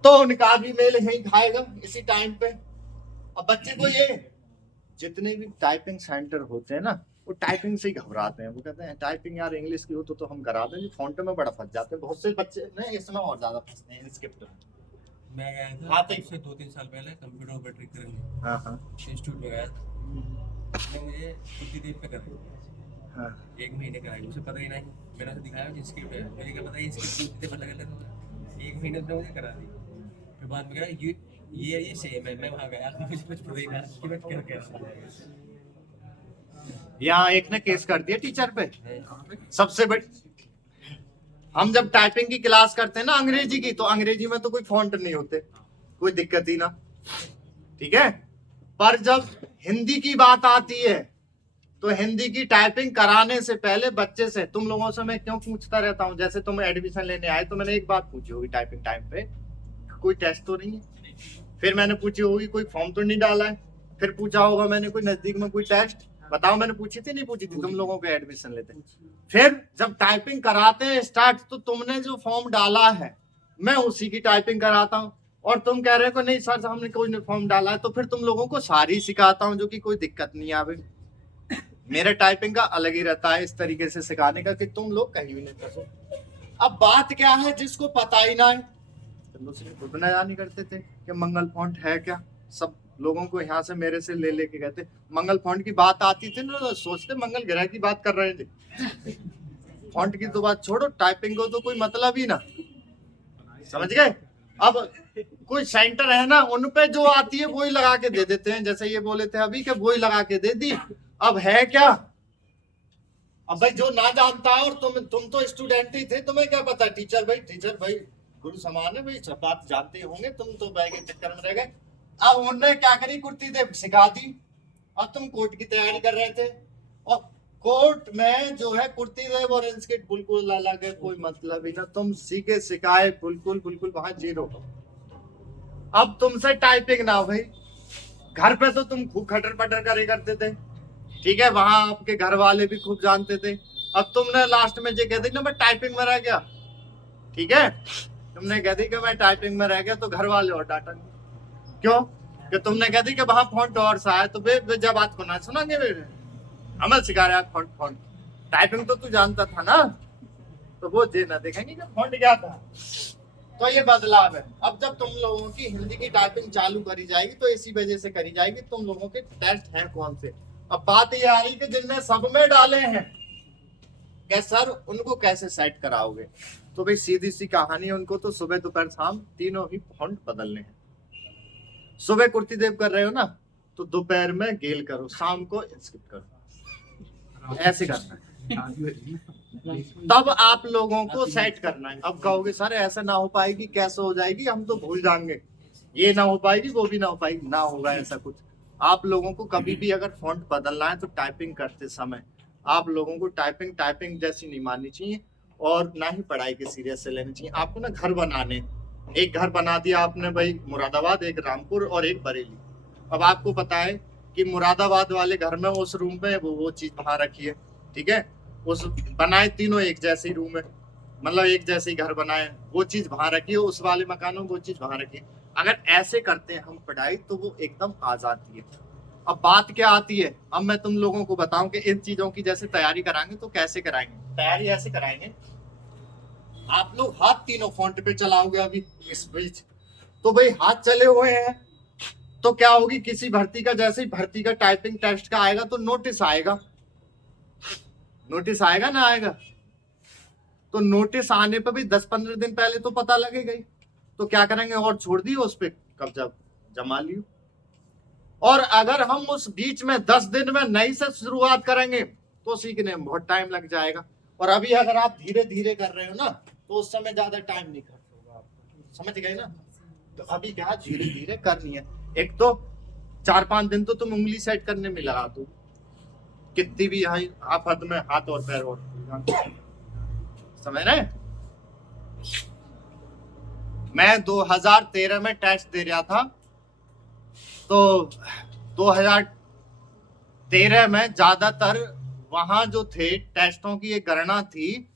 तो उनका भी मेल यही खाएगा इसी टाइम पे। अब बच्चे को ये जितने भी टाइपिंग सेंटर होते हैं ना, वो टाइपिंग से ही घबराते हैं। वो कहते हैं टाइपिंग यार इंग्लिश की हो तो हम करा दें, फॉन्ट में बड़ा फंस जाते हैं। बहुत से बच्चे नहीं, इसमें और ज्यादा फंसते हैं स्क्रिप्ट में। मैं गया था हाँ, तो- से 2-3 साल पहले कंप्यूटर पर ट्रिक करने हाँ हाँ इंस्टीट्यूट में गया था। उसने मुझे कुछ देर पे कर हाँ 1 महीने कराई, मुझे पता ही नहीं। मैंने उसे दिखाया कि स्क्रिप्ट है, मुझे क्या पता ये स्क्रिप्ट कितने अलग अलग होगा। 1 महीने उसने मुझे करा दी। फिर बाद में कहा ये सेम है। मैं वहाँ गया, मुझे कुछ पता ही नहीं कि मैं क्या कैसे। यहाँ एक ने केस कर दिया टीचर पे। सबसे बड़ी, हम जब टाइपिंग की क्लास करते हैं ना अंग्रेजी की, तो अंग्रेजी में तो कोई फॉन्ट नहीं होते, कोई दिक्कत ही ना, ठीक है। पर जब हिंदी की बात आती है तो हिंदी की टाइपिंग कराने से पहले बच्चे से, तुम लोगों से मैं क्यों पूछता रहता हूँ, जैसे तुम एडमिशन लेने आए तो मैंने एक बात पूछी होगी टाइपिंग टाइम पे, कोई टेस्ट तो नहीं है। फिर मैंने पूछी होगी कोई फॉर्म तो नहीं डाला है। फिर पूछा होगा मैंने कोई नजदीक में कोई टेस्ट, बताओ मैंने पूछी थी नहीं पूछी थी तुम लोगों के एडमिशन लेते। फिर जब टाइपिंग कराते हैं स्टार्ट, तो तुमने जो फॉर्म डाला है मैं उसी की टाइपिंग कराता हूँ, और तुम कह रहे हो नहीं सर हमने कोई फॉर्म डाला है, तो फिर तुम लोगों को सारी सिखाता हूँ जो कि कोई दिक्कत नहीं आवे। मेरे टाइपिंग का अलग ही रहता है इस तरीके से सिखाने का कि तुम लोग कहीं भी नहीं फंसो। अब बात क्या है, जिसको पता ही ना है, खुद ना जानी करते थे कि मंगल फॉन्ट है क्या। सब लोगों को यहाँ से मेरे से ले लेके कहते मंगल फॉन्ट की बात आती थी ना, तो सोचते मंगल ग्रह की बात कर रहे थे। फॉन्ट की तो बात छोड़ो, टाइपिंग को तो कोई मतलब ही ना, समझ गए। अब कोई सेंटर है ना, उन पे जो आती है वही लगा के दे देते हैं, जैसे ये बोले थे अभी के वही लगा के दे दी। अब है क्या, अब भाई जो ना जानता है, और तुम तो स्टूडेंट ही थे, तुम्हें क्या पता। टीचर भाई गुरु समान है भाई, सब बात जानते होंगे, तुम तो बैग के चक्कर में रह गए। अब उन्होंने क्या करी, कुर्ती देव सिखा दी, और तुम कोर्ट की तैयारी कर रहे थे, और कोर्ट में जो है कुर्ती देव और इंस्किट बिल्कुल अलग है, कोई मतलब ही ना। तुम सीखे सिखाए बिल्कुल वहां जीरो। अब तुमसे टाइपिंग ना भाई, घर पे तो तुम खूब खटर पटर करे करते थे, ठीक है, वहां आपके घर वाले भी खूब जानते थे। अब तुमने लास्ट में ये कह दी ना मैं टाइपिंग में रह गया, ठीक है, तुमने कह दी कि मैं टाइपिंग में रह गया, तो घर वाले और डांटेंगे। क्यों कि तुमने कह दी कि वहां फॉन्ट और सा है, तो वे जब बात को ना सुनांगे, हमें सिखा रहा है फॉन्ट टाइपिंग तो तू जानता था ना, तो वो ये ना देखेंगे कि फॉन्ट क्या था। तो ये बदलाव है। अब जब तुम लोगों की हिंदी की टाइपिंग चालू करी जाएगी तो इसी वजह से करी जाएगी, तुम लोगों के टेस्ट हैं कौन से। अब बात ये आ रही कि जिनने सब में डाले हैं, क्या सर उनको कैसे सेट कराओगे। तो भाई सीधी सी कहानी है, उनको तो सुबह दोपहर शाम तीनों ही फॉन्ट बदलने हैं। सुबह कुर्ती देव कर रहे हो ना, तो दोपहर में गेल करो, शाम को स्किप करो, ऐसे करना है। तब आप लोगों को सेट करना है। अब कहोगे सर ऐसा ना हो पाएगी, कैसे हो जाएगी, हम तो भूल जाएंगे, ये ना हो पाएगी वो भी ना हो पाएगी। ना होगा ऐसा कुछ। आप लोगों को कभी भी अगर फॉन्ट बदलना है तो टाइपिंग करते समय आप लोगों को टाइपिंग जैसी नहीं माननी चाहिए, और ना ही पढ़ाई के सीरियस से लेनी चाहिए। आपको ना घर बनाने, एक घर बना दिया आपने भाई मुरादाबाद, एक रामपुर और एक बरेली। अब आपको पता है कि मुरादाबाद वाले घर में उस रूम में वो चीज वहां रखी है, ठीक है, उस बनाए तीनों एक जैसे ही रूम है, मतलब एक जैसे ही घर बनाए, वो चीज वहां रखी है, उस वाले मकानों में वो चीज वहां रखी है। अगर ऐसे करते हैं हम पढ़ाई तो वो एकदम आजादी है। अब बात क्या आती है, अब मैं तुम लोगों को बताऊं कि इन चीजों की जैसे तैयारी कराएंगे तो कैसे कराएंगे। तैयारी ऐसे कराएंगे, आप लोग हाथ तीनों फॉन्ट पे चलाओगे अभी इस बीच, तो भाई हाथ चले हुए हैं तो क्या होगी, किसी भर्ती का जैसे ही भर्ती का टाइपिंग टेस्ट का आएगा तो नोटिस आएगा, नोटिस आएगा ना आएगा, तो नोटिस आने पर भी 10-15 दिन पहले तो पता लगेगा ही। तो क्या करेंगे, और छोड़ दियो उस पर कब्जा जमा लियो। और अगर हम उस बीच में 10 दिन में नई से शुरुआत करेंगे तो सीखने में बहुत टाइम लग जाएगा। और अभी अगर आप धीरे धीरे कर रहे हो ना तो उस समय ज्यादा टाइम नहीं खर्च होगा आपको, समझ गए ना। तो अभी क्या धीरे धीरे करनी है। एक तो 4-5 दिन तो तुम उंगली सेट करने में लगा दो, कितनी भी यहाँ आफत में हाथ और पैर और समझ रहे। मैं 2013 में टेस्ट दे रहा था, तो 2013 में ज्यादातर वहां जो थे टेस्टों की एक गणना थी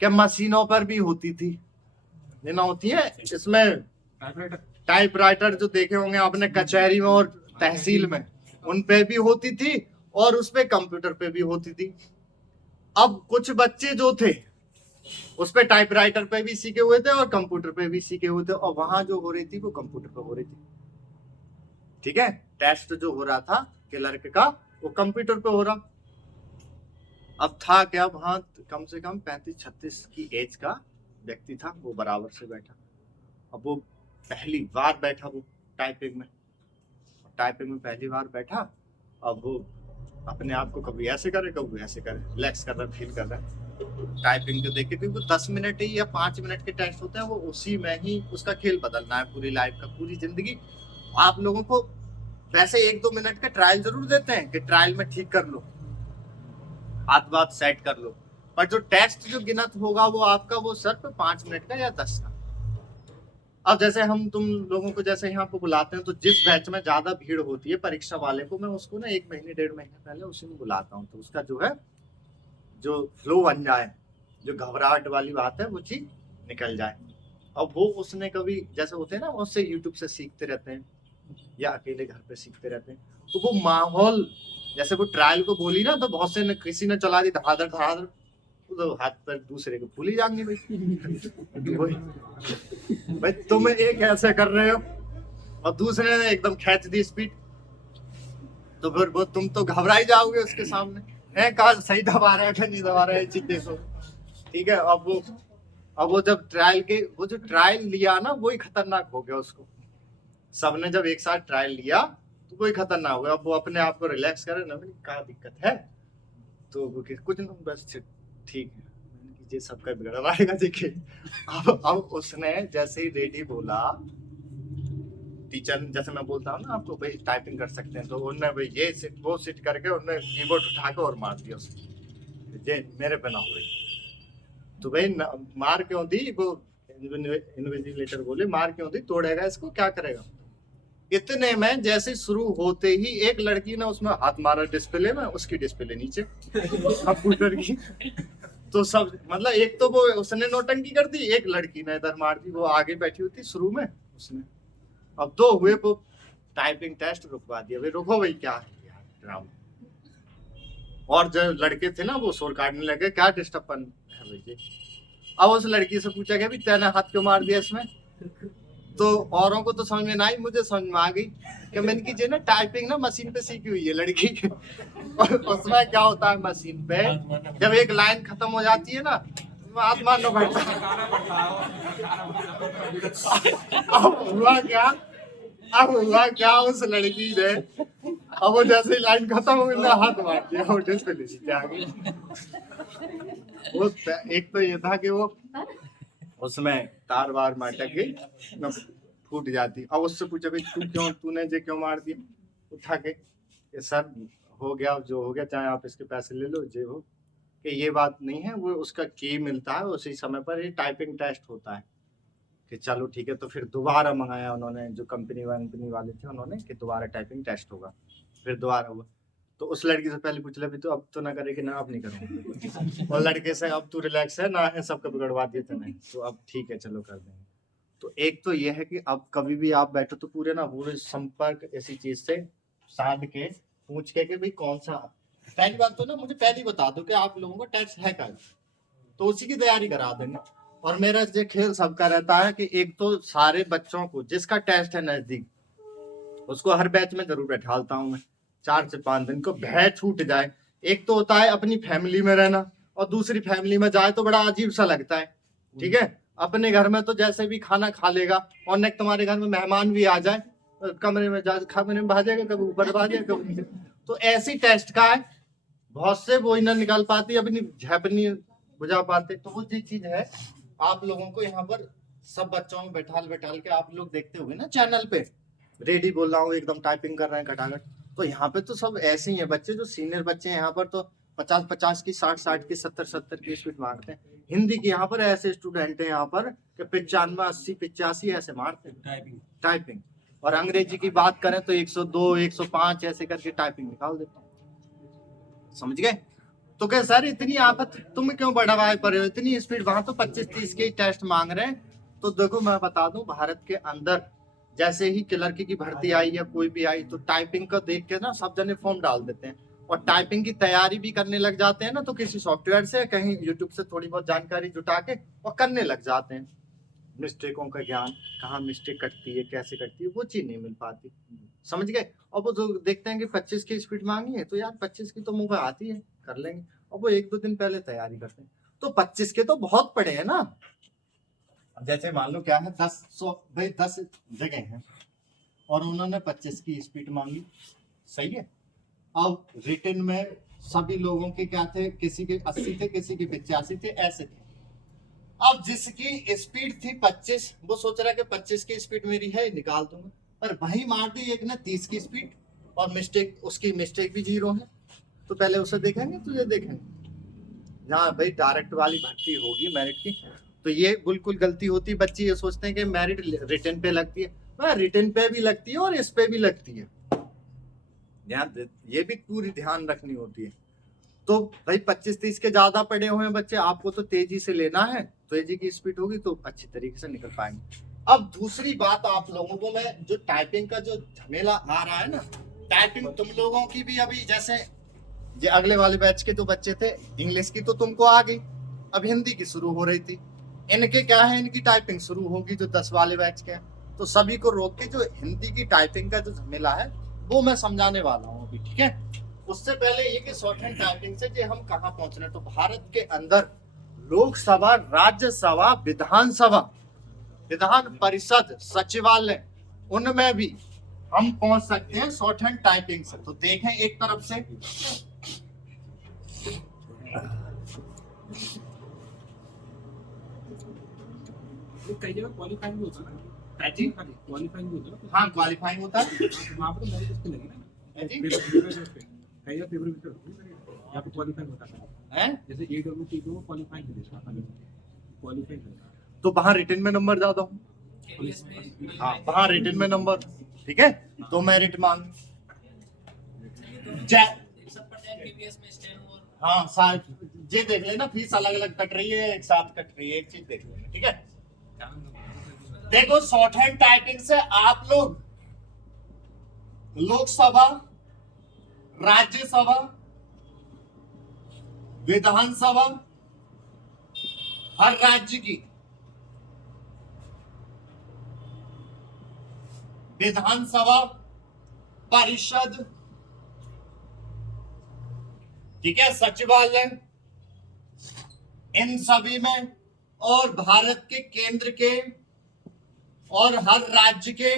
कि मशीनों पर भी होती थी, ना होती है इसमें टाइपराइटर जो देखे होंगे आपने कचहरी में और तहसील में, उन पे भी होती थी, और उस पे कंप्यूटर पे भी होती थी। अब कुछ बच्चे जो थे उस पे टाइपराइटर पे भी सीखे हुए थे और कंप्यूटर पे भी सीखे हुए थे, और वहां जो हो रही थी वो कंप्यूटर पे हो रही थी। ठीक है, टेस्ट जो हो रहा था क्लर्क का वो कंप्यूटर पे हो रहा। अब था क्या, वहां कम से कम 35-36 की एज का व्यक्ति था, वो बराबर से बैठा। अब वो पहली बार बैठा, वो टाइपिंग में पहली बार बैठा। अब वो अपने आप को कभी ऐसे करे कभी ऐसे करे, रिलैक्स कर रहा, फील कर रहा है टाइपिंग को देख के, क्योंकि 10 मिनट ही या 5 मिनट के टेस्ट होते हैं, वो उसी में ही उसका खेल बदलना है पूरी लाइफ का, पूरी जिंदगी। आप लोगों को वैसे 1-2 मिनट का ट्रायल जरूर देते हैं कि ट्रायल में ठीक कर लो, हाथ बात सेट कर लो, पर जो टेस्ट जो गिनत होगा वो आपका वो सिर्फ 5 मिनट का या 10 का। अब जैसे हम तुम लोगों को जैसे यहाँ पे बुलाते हैं, तो जिस बैच में ज्यादा भीड़ होती है परीक्षा वाले को, मैं उसको ना 1 महीने 1.5 महीने पहले उसी में बुलाता हूँ, तो उसका जो है जो फ्लो बन जाए, जो घबराहट वाली बात है वो चीज निकल जाए। अब वो उसने कभी जैसे होते हैं ना, उससे यूट्यूब से सीखते रहते हैं या अकेले घर पे सीखते रहते हैं, तो वो माहौल जैसे वो ट्रायल को बोली ना, तो बहुत से ने किसी ने चला दी धड़ाधड़ धड़ाधड़, तो हाथ पर दूसरे को भूल ही जाएंगे भाई। भाई तुम एक ऐसे कर रहे हो और दूसरे ने एकदम खींच दी स्पीड, तो फिर वो तुम तो घबरा ही जाओगे उसके सामने, है कहा सही दबा रहा है कि नहीं दबा रहा है, चीज देखो। ठीक है, अब वो जब वो जो ट्रायल लिया ना, वही खतरनाक हो गया उसको। सबने जब एक साथ ट्रायल लिया तो वही खतरनाक हो गया। अब वो अपने आप को रिलैक्स करे ना, क्या दिक्कत है, तो वो कुछ नहीं, बस ठीक है, ये सबका बिगड़वाएगा देखिए। अब उसने जैसे ही रेडी बोला, टीचर जैसे मैं बोलता हूँ ना आपको, भाई टाइपिंग कर सकते हैं, तो उन्होंने भाई ये सिट वो सिट करके उन्होंने कीबोर्ड उठा के और मार दिया उसको, ये मेरे पे ना हो रही। तो भाई मार क्यों दी, वो इन्विजिलेटर बोले मार क्यों दी, तोड़ेगा इसको, क्या करेगा। इतने में जैसे शुरू होते ही एक लड़की ने उसमें हाथ मारा डिस्प्ले में, उसकी डिस्प्ले नीचे कंप्यूटर की। तो सब मतलब एक तो वो उसने नौटंकी कर दी, एक लड़की ने इधर मार दी, वो आगे बैठी हुई थी शुरू में उसने। अब 2 हुए, वो टाइपिंग टेस्ट रुकवा दिया। भाई रुको भाई, क्या है यार ड्रामा। और जो लड़के थे ना वो शोर काटने लगे, क्या डिस्टर्बन है भाई ये। अब उस लड़की से पूछा गया, तेने हाथ क्यों मार दिया इसमें, तो औरों को तो समझ में ना आई, मुझे समझ में आ गई कि मैंने की जो ना टाइपिंग ना मशीन पे सीखी हुई है लड़की। और उसमें क्या होता है, मशीन पे जब एक लाइन खत्म हो जाती है ना, हाथ मारना पड़ता है। अब हुआ क्या उस लड़की ने, अब वो जैसे लाइन खत्म हो गई हाथ मार दिया, वो डिस्प्ले नीचे आ गई। वो एक तो ये था कि वो उसमें तार वार माटा के फूट जाती। अब उससे पूछा भाई तूने जे क्यों मार दिया, उठा के ये सर हो गया जो हो गया, चाहे आप इसके पैसे ले लो, जे हो कि ये बात नहीं है, वो उसका की मिलता है उसी समय पर, ये टाइपिंग टेस्ट होता है। कि चलो ठीक है, तो फिर दोबारा मंगाया उन्होंने, जो कंपनी वाले थे उन्होंने, कि दोबारा टाइपिंग टेस्ट होगा। फिर दोबारा हुआ, तो उस लड़की से पहले पूछ लिया भी तो अब तो ना करेगी ना, अब नहीं करूँगा। और लड़के से अब तू रिलैक्स है ना, है सबका बिगड़वा दिया था नहीं, तो अब ठीक है चलो कर देंगे। तो एक तो ये है कि अब कभी भी आप बैठो तो पूरे संपर्क ऐसी चीज से साध के पूछ के भाई कौन सा। पहली बात तो ना मुझे पहले बता दो कि आप लोगों को टेस्ट है क्या, तो उसी की तैयारी करा देंगे। और मेरा ये खेल सबका रहता है कि एक तो सारे बच्चों को जिसका टेस्ट है नजदीक, उसको हर बैच में जरूर बैठालता हूँ मैं, 4 से 5 दिन को भय छूट जाए। एक तो होता है अपनी फैमिली में रहना, और दूसरी फैमिली में जाए तो बड़ा अजीब सा लगता है। ठीक है, अपने घर में तो जैसे भी खाना खा लेगा, और नेक्स्ट तुम्हारे घर में मेहमान भी आ जाए, कमरे में भाजेगा, कभी ऊपर भाजेगा कभी नीचे। तो ऐसी टेस्ट का है, बहुत से वो ही ना निकाल पाती, अपनी झपनी बुझा पाते। तो वो चीज है, आप लोगों को यहाँ पर सब बच्चों में बैठाल के आप लोग देखते होंगे ना चैनल पे, रेडी बोल रहा हूँ एकदम टाइपिंग कर रहे हैं खटाखट। तो यहाँ पे तो सब ऐसे ही है बच्चे, जो सीनियर बच्चे हैं यहाँ पर तो 50-50 की, 60-60 की, 70-70 की स्पीड मारते हैं। हिंदी की यहाँ पर ऐसे स्टूडेंट हैं यहाँ पर कि 95, 80, 85 ऐसे मारते हैं टाइपिंग। और अंग्रेजी की बात करें तो 102, 105 ऐसे करके टाइपिंग निकाल देते हैं। समझ गए। तो क्या सर इतनी आफत तुम क्यों बढ़ाए पर हो, इतनी स्पीड, वहां तो 25-30 के टेस्ट मांग रहे हैं। तो देखो मैं बता दूं, भारत के अंदर जैसे ही क्लर्क की भर्ती आई या कोई भी आई, तो टाइपिंग को देख के ना सब जने फॉर्म डाल देते हैं, और टाइपिंग की तैयारी भी करने लग जाते हैं ना, तो किसी सॉफ्टवेयर से कहीं यूट्यूब से थोड़ी बहुत जानकारी जुटा के और करने लग जाते हैं। मिस्टेकों का ज्ञान, कहाँ मिस्टेक कटती है, कैसे कटती है, वो चीज नहीं मिल पाती। समझ गए? और वो जो देखते हैं कि 25 की स्पीड मांगी है, तो यार 25 की तो मुंह पे आती है, कर लेंगे, और वो 1-2 दिन पहले तैयारी करते हैं। तो 25 के तो बहुत पड़े हैं ना। जैसे मान लो क्या है, 10 जगह हैं और उन्होंने 25 की स्पीड मांगी, सही है। अब रिटन में सभी लोगों के क्या थे, किसी के 80 थे, किसी के 85 थे, ऐसे थे। अब जिसकी स्पीड थी 25, वो सोच रहा है कि 25 की स्पीड मेरी है, निकाल दूंगा, पर वही मार दी एक ने 30 की स्पीड, और मिस्टेक, उसकी मिस्टेक भी 0 है। तो पहले उसे देखेंगे, तुझे देखेंगे। जहाँ भाई डायरेक्ट वाली भर्ती होगी मेरिट की, तो ये बिल्कुल गलती होती है। बच्चे ये सोचते हैं कि मेरिट रिटन पे लगती है, वह रिटन पे भी लगती है और इस पे भी लगती है। ये भी पूरी ध्यान रखनी होती है। तो भाई 25-30 के ज्यादा पढ़े हुए हैं बच्चे, आपको तो तेजी से लेना है, तेजी की स्पीड होगी तो अच्छी तरीके से निकल पाएंगे। अब दूसरी बात, आप लोगों को मैं जो टाइपिंग का जो झमेला आ रहा है ना, टाइपिंग तुम लोगों की भी अभी, जैसे ये अगले वाले बैच के जो बच्चे थे, इंग्लिश की तो तुमको आ गई, अब हिंदी की शुरू हो रही थी। इनके क्या है, इनकी टाइपिंग शुरू होगी जो 10 वाले बैच के हैं। तो सभी को रोक के जो हिंदी की टाइपिंग का जो झमेला है वो मैं समझाने वाला हूँ अभी, ठीक है। उससे पहले ये कि शॉर्ट हैंड टाइपिंग से जे हम कहाँ पहुंच रहे हैं, तो भारत के अंदर लोकसभा, राज्यसभा, विधानसभा, विधान परिषद, सचिवालय, उनमें भी हम पहुंच सकते हैं शॉर्ट हैंड टाइपिंग से। तो देखें एक तरफ से कई जगह क्वालिफाइंग भी होता है ना, क्वालिफाइंग भी होता है। हाँ, क्वालिफाइंग होता है। वहाँ पर मेरिट किसकी लगी ना, जी? कई जगह पेपर भी यहाँ पे क्वालिफाइंग होता है। जैसे AWT को क्वालिफाइंग क्वालिफाइंग, तो वहां रिटन में नंबर ज्यादा हो, हाँ वहां रिटन में नंबर, ठीक है, तो मेरिट मांग। हाँ साहब, ये देख लेना, फीस अलग अलग कट रही है, एक साथ कट रही है, एक चीज देख लेना, ठीक है। देखो शॉर्ट हैंड टाइपिंग से आप लोग लोकसभा, राज्यसभा, विधानसभा, हर राज्य की विधानसभा परिषद, ठीक है, सचिवालय, इन सभी में, और भारत के केंद्र के और हर राज्य के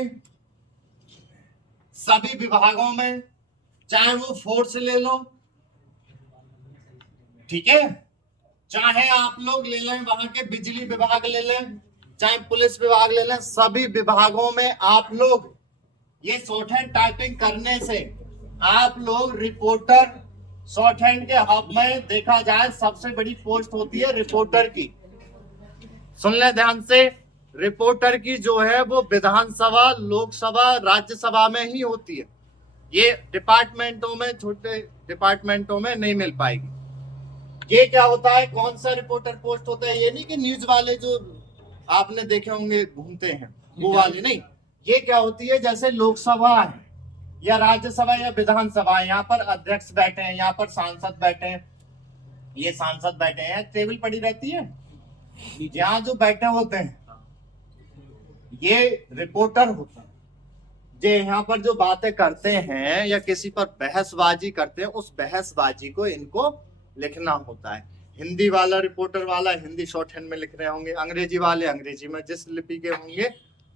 सभी विभागों में, चाहे वो फोर्स ले लो, ठीक है, चाहे आप लोग ले लें वहां के बिजली विभाग ले लें, चाहे पुलिस विभाग ले लें, सभी विभागों में आप लोग ये शॉर्ट हैंड टाइपिंग करने से आप लोग रिपोर्टर, शॉर्ट हैंड के हब में देखा जाए सबसे बड़ी पोस्ट होती है रिपोर्टर की। सुन ले ध्यान से, रिपोर्टर की जो है वो विधानसभा, लोकसभा, राज्यसभा में ही होती है। ये डिपार्टमेंटों में, छोटे डिपार्टमेंटों में नहीं मिल पाएगी। ये क्या होता है, कौन सा रिपोर्टर पोस्ट होता है, ये नहीं कि न्यूज वाले जो आपने देखे होंगे घूमते हैं वो वाले नहीं। ये क्या होती है, जैसे लोकसभा है या राज्यसभा या विधानसभा, यहाँ पर अध्यक्ष बैठे हैं, यहाँ पर सांसद बैठे हैं, ये सांसद बैठे हैं, टेबल पड़ी रहती है, यहाँ जो बैठे होते हैं ये रिपोर्टर होता है। जे यहाँ पर जो बातें करते हैं या किसी पर बहसबाजी करते हैं, उस बहसबाजी को इनको लिखना होता है। हिंदी वाला, रिपोर्टर वाला हिंदी शॉर्ट हैंड में लिख रहे होंगे, अंग्रेजी वाले अंग्रेजी में, जिस लिपि के होंगे,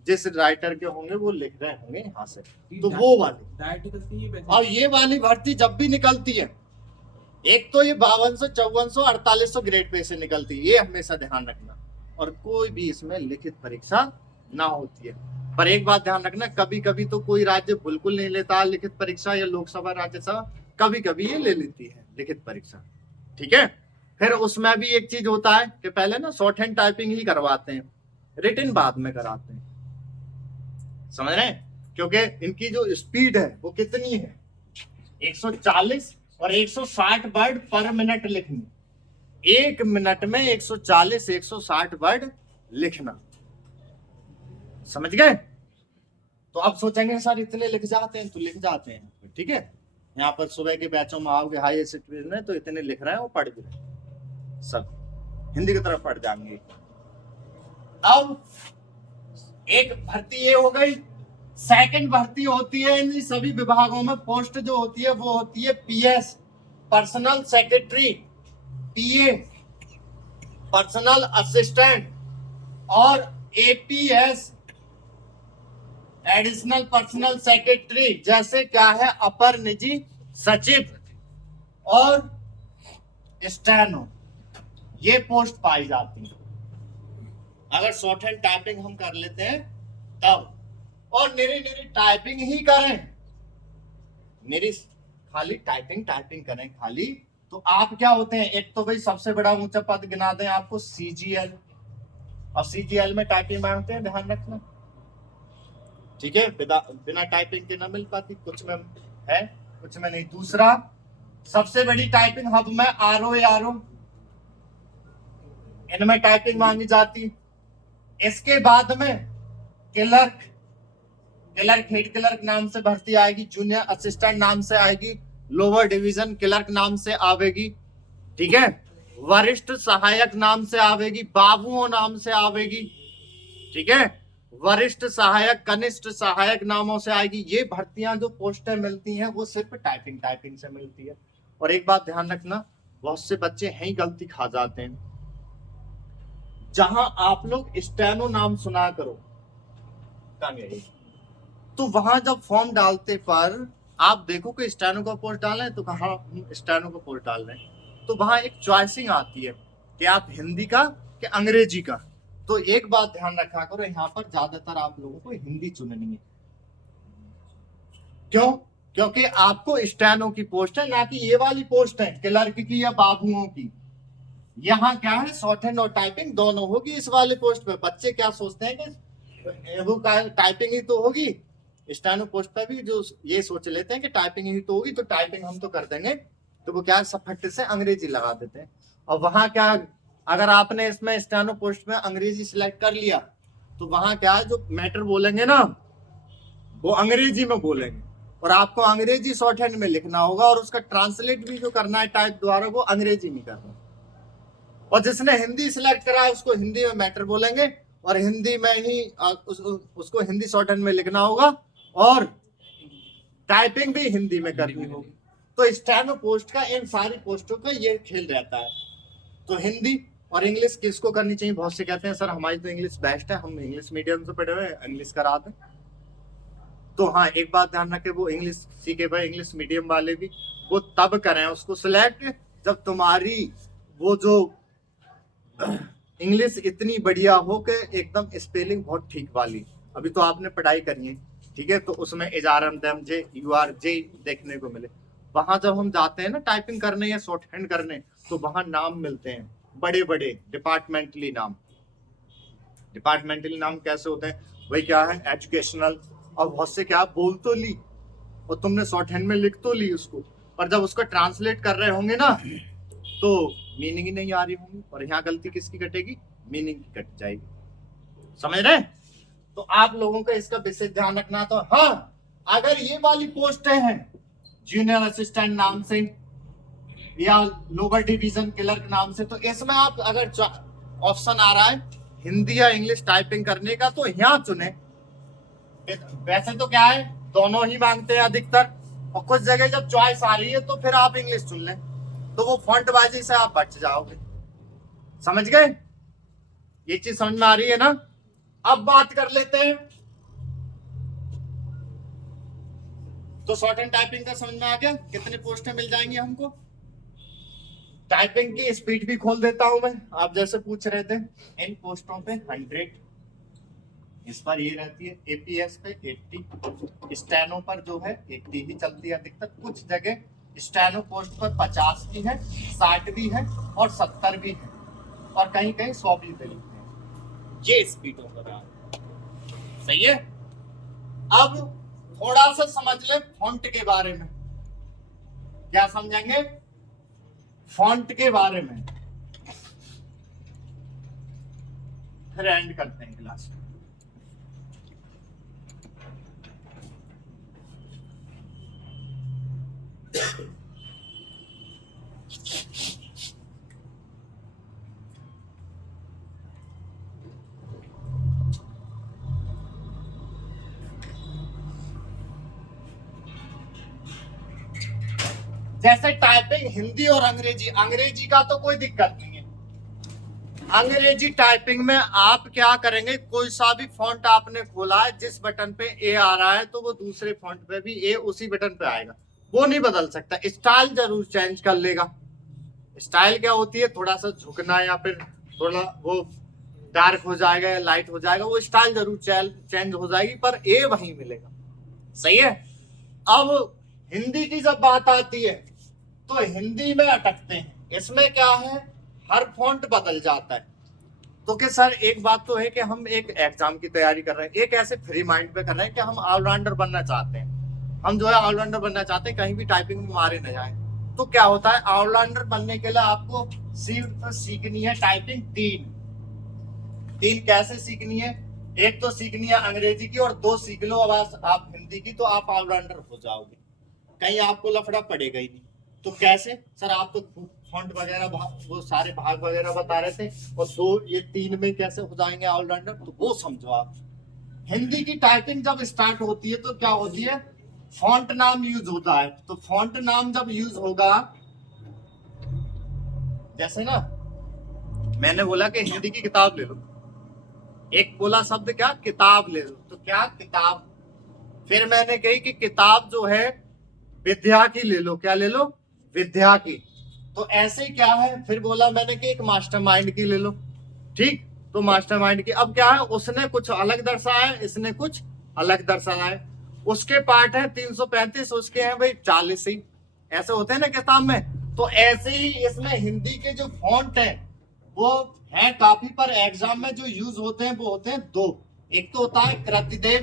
जिस राइटर के होंगे वो लिख रहे होंगे यहाँ से। तो वो वाली, और ये वाली भर्ती जब भी निकलती है, एक तो ये 5200, 5400, 4800 ग्रेड पे से निकलती है, ये हमेशा ध्यान रखना। और कोई भी इसमें लिखित परीक्षा ना होती है। पर एक बात ध्यान रखना, कभी कभी तो कोई राज्य बिल्कुल नहीं लेता लिखित परीक्षा, या लोकसभा, राज्यसभा कभी कभी ये ले लेती है लिखित परीक्षा, ठीक है। फिर उसमें भी एक चीज होता है कि पहले ना शॉर्ट हैंड टाइपिंग ही करवाते हैं, रिटन बाद में कराते हैं, समझ रहे हैं, क्योंकि इनकी जो स्पीड है वो कितनी है, 140 और 160 वर्ड पर मिनट लिखनी, 1 मिनट में 140 160 वर्ड लिखना, समझ गए। तो अब सोचेंगे सर इतने लिख जाते हैं, तो लिख जाते हैं, ठीक है, यहाँ पर सुबह के बैचों में आओगे हाई सिचुएशन है तो इतने लिख रहे हैं वो पढ़ भी रहे हैं। सब हिंदी की तरफ पढ़ जाएंगे। अब एक भर्ती ये हो गई। सेकंड भर्ती होती है इन सभी विभागों में पोस्ट जो होती है वो होती है पीएस, पर्सनल सेक्रेटरी, पीए, पर्सनल असिस्टेंट, और एपीएस, एडिशनल पर्सनल सेक्रेटरी, जैसे क्या है अपर निजी सचिव और स्टेनो, ये पोस्ट पाई जाती है अगर शॉर्ट हैंड टाइपिंग हम कर लेते हैं तब। और निरी टाइपिंग ही करें, निरी खाली टाइपिंग करें खाली, तो आप क्या होते हैं, एक तो भाई सबसे बड़ा ऊंचा पद गिना दें आपको सीजीएल, और सीजीएल में टाइपिंग मांगते हैं, ध्यान रखना, ठीक है। बिना टाइपिंग के ना मिल पाती, कुछ में है कुछ में नहीं। दूसरा सबसे बड़ी टाइपिंग हब में आरओ, इनमें टाइपिंग मांगी जाती। इसके बाद में क्लर्क, हेड क्लर्क नाम से भर्ती आएगी, जूनियर असिस्टेंट नाम से आएगी, लोअर डिवीजन क्लर्क नाम से आवेगी, ठीक है। वरिष्ठ सहायक नाम से आवेगी, बाबुओं नाम से आवेगी, ठीक है। वरिष्ठ सहायक, कनिष्ठ सहायक नामों से आएगी। ये भर्तियां जो पोस्टें मिलती हैं वो सिर्फ टाइपिंग से मिलती है। और एक बात ध्यान रखना, बहुत से बच्चे हैं ही गलती खा जाते हैं। जहां आप लोग स्टेनो नाम सुना करो तो वहां जब फॉर्म डालते पर आप देखो कि स्टेनो का पोस्ट डाल रहे हैं तो कहाँ स्टेनो का पोस्ट डाल रहे हैं, तो वहां एक चॉइसिंग आती है कि आप हिंदी का कि अंग्रेजी का। तो एक बात ध्यान रखा करो, यहाँ पर ज्यादातर आप लोगों को हिंदी चुननी है। क्यों? क्योंकि आपको स्टेनो की पोस्ट है, ना कि ये वाली पोस्ट है क्लर्क की या बाबुओं की। यहाँ क्या है, शॉर्ट हैंड और टाइपिंग दोनों होगी इस वाले पोस्ट पे। बच्चे क्या सोचते हैं कि वो टाइपिंग ही तो होगी, स्टेनो पोस्ट पे भी जो ये सोच लेते हैं कि टाइपिंग ही तो होगी, तो टाइपिंग हम तो कर देंगे, तो वो क्या सब फट्टे से अंग्रेजी लगा देते हैं। और वहां क्या, अगर आपने इसमें स्टेनो पोस्ट में अंग्रेजी सिलेक्ट कर लिया तो वहां क्या जो मैटर बोलेंगे ना वो अंग्रेजी में बोलेंगे, और आपको अंग्रेजी शॉर्ट हैंड में लिखना होगा, और उसका ट्रांसलेट भी जो करना है टाइप द्वारा वो अंग्रेजी में करना। और जिसने हिंदी सिलेक्ट करा है उसको हिंदी में मैटर बोलेंगे, और हिंदी में ही उसको हिंदी शॉर्ट हैंड में लिखना होगा, और टाइपिंग भी हिंदी में करनी होगी। तो स्टेनो पोस्ट का इन सारी पोस्टों का ये खेल रहता है। तो हिंदी और इंग्लिश किसको करनी चाहिए? बहुत से कहते हैं सर हमारी तो इंग्लिश बेस्ट है, हम इंग्लिश मीडियम से पढ़े हुए हैं, इंग्लिश करा दें। तो हाँ, एक बात ध्यान रखें, वो इंग्लिश सीखे हुए इंग्लिश मीडियम वाले भी वो तब करें उसको सिलेक्ट जब तुम्हारी वो जो इंग्लिश इतनी बढ़िया हो कि एकदम स्पेलिंग बहुत ठीक वाली। अभी तो आपने पढ़ाई करनी है, ठीक है, तो उसमें इजारम दम जे यू आर जे देखने को मिले। वहां जब हम जाते हैं ना टाइपिंग करने या शॉर्ट हैंड करने, तो वहां नाम मिलते हैं बड़े बड़े डिपार्टमेंटली नाम। डिपार्टमेंटली नाम कैसे होते हैं? वही क्या है, एजुकेशनल, और बहुत से क्या बोल तो ली और तुमने शॉर्ट हैंड में लिख तो ली उसको, पर जब उसका ट्रांसलेट कर रहे होंगे ना तो मीनिंग ही नहीं आ रही होंगी, और यहाँ गलती किसकी कटेगी? मीनिंग की कट जाएगी। समझ रहे? तो आप लोगों का इसका विशेष ध्यान रखना। तो हाँ, अगर ये वाली पोस्टें हैं जूनियर असिस्टेंट नाम से या लोअर डिवीजन क्लर्क नाम से, तो इसमें आप अगर ऑप्शन आ रहा है हिंदी या इंग्लिश टाइपिंग करने का तो यहाँ चुने। वैसे तो क्या है, दोनों ही मांगते हैं अधिकतर, और कुछ जगह जब चॉइस आ रही है तो फिर आप इंग्लिश चुन लें, तो वो फॉन्ट बाजी से आप बच जाओगे। समझ गए? ये चीज समझ में आ रही है ना? अब बात कर लेते हैं, तो शॉर्ट हैंड टाइपिंग का समझ में आ गया, कितने पोस्टें मिल जाएंगी हमको। टाइपिंग की स्पीड भी खोल देता हूं मैं, आप जैसे पूछ रहे थे। इन पोस्टों पे 100, इस पर ये रहती है, एपीएस पे 80, स्टेनो पर जो है 80 ही चलती है अधिकतर। कुछ जगह स्टेनो पोस्ट पर 50 भी है, 60 भी है और 70 भी है, और कहीं कहीं 100 भी लिखते हैं। ये स्पीडों का सही है। अब थोड़ा सा समझ ले फॉन्ट के बारे में। क्या समझेंगे? फॉन्ट के बारे में, फिर एंड करते हैं क्लास में। जैसे टाइपिंग हिंदी और अंग्रेजी, अंग्रेजी का तो कोई दिक्कत नहीं है। अंग्रेजी टाइपिंग में आप क्या करेंगे, कोई सा भी फॉन्ट आपने खोला है, जिस बटन पे ए आ रहा है तो वो दूसरे फॉन्ट पे भी ए उसी बटन पे आएगा, वो नहीं बदल सकता। स्टाइल जरूर चेंज कर लेगा। स्टाइल क्या होती है, थोड़ा सा झुकना या फिर थोड़ा वो डार्क हो जाएगा या लाइट हो जाएगा, वो स्टाइल जरूर चेंज हो जाएगी, पर ए वहीं मिलेगा। सही है। अब हिंदी की जब बात आती है तो हिंदी में अटकते हैं। इसमें क्या है, हर फॉन्ट बदल जाता है। तो क्या सर, एक बात तो है कि हम एक एग्जाम की तैयारी कर रहे हैं, एक ऐसे फ्री माइंड पे कर रहे हैं कि हम ऑलराउंडर बनना चाहते हैं। हम जो है ऑलराउंडर बनना चाहते हैं, कहीं भी टाइपिंग में मारे न जाए। तो क्या होता है, ऑलराउंडर बनने के लिए आपको सीखनी है टाइपिंग तीन कैसे सीखनी है, एक तो सीखनी है अंग्रेजी की और 2 सीख लो अब आप हिंदी की, तो आप ऑलराउंडर हो जाओगे, कहीं आपको लफड़ा पड़ेगा ही नहीं। तो कैसे सर, आप तो फॉन्ट वगैरह वो सारे भाग वगैरह बता रहे थे, और 2 ये 3 में कैसे हो जाएंगे ऑलराउंडर, तो वो समझो आप। हिंदी की टाइपिंग जब स्टार्ट होती है तो क्या होती है, फॉन्ट नाम यूज होता है। तो फॉन्ट नाम जब यूज होगा, जैसे ना मैंने बोला कि हिंदी की किताब ले लो, एक बोला शब्द क्या, किताब ले लो, तो क्या किताब। फिर मैंने कही कि किताब जो है विद्या की ले लो, क्या ले लो, विद्या की। तो ऐसे ही क्या है, फिर बोला मैंने कि एक मास्टरमाइंड की ले लो, ठीक। तो मास्टरमाइंड की अब क्या है, उसने कुछ अलग दर्शाया है, इसने कुछ अलग दर्शाया है। उसके पार्ट है 335, उसके हैं भाई 40 ही, ऐसे होते हैं ना किताब में। तो ऐसे ही इसमें हिंदी के जो फॉन्ट है वो है काफी, पर एग्जाम में जो यूज होते हैं वो होते हैं 2। एक तो होता है कृतिदेव,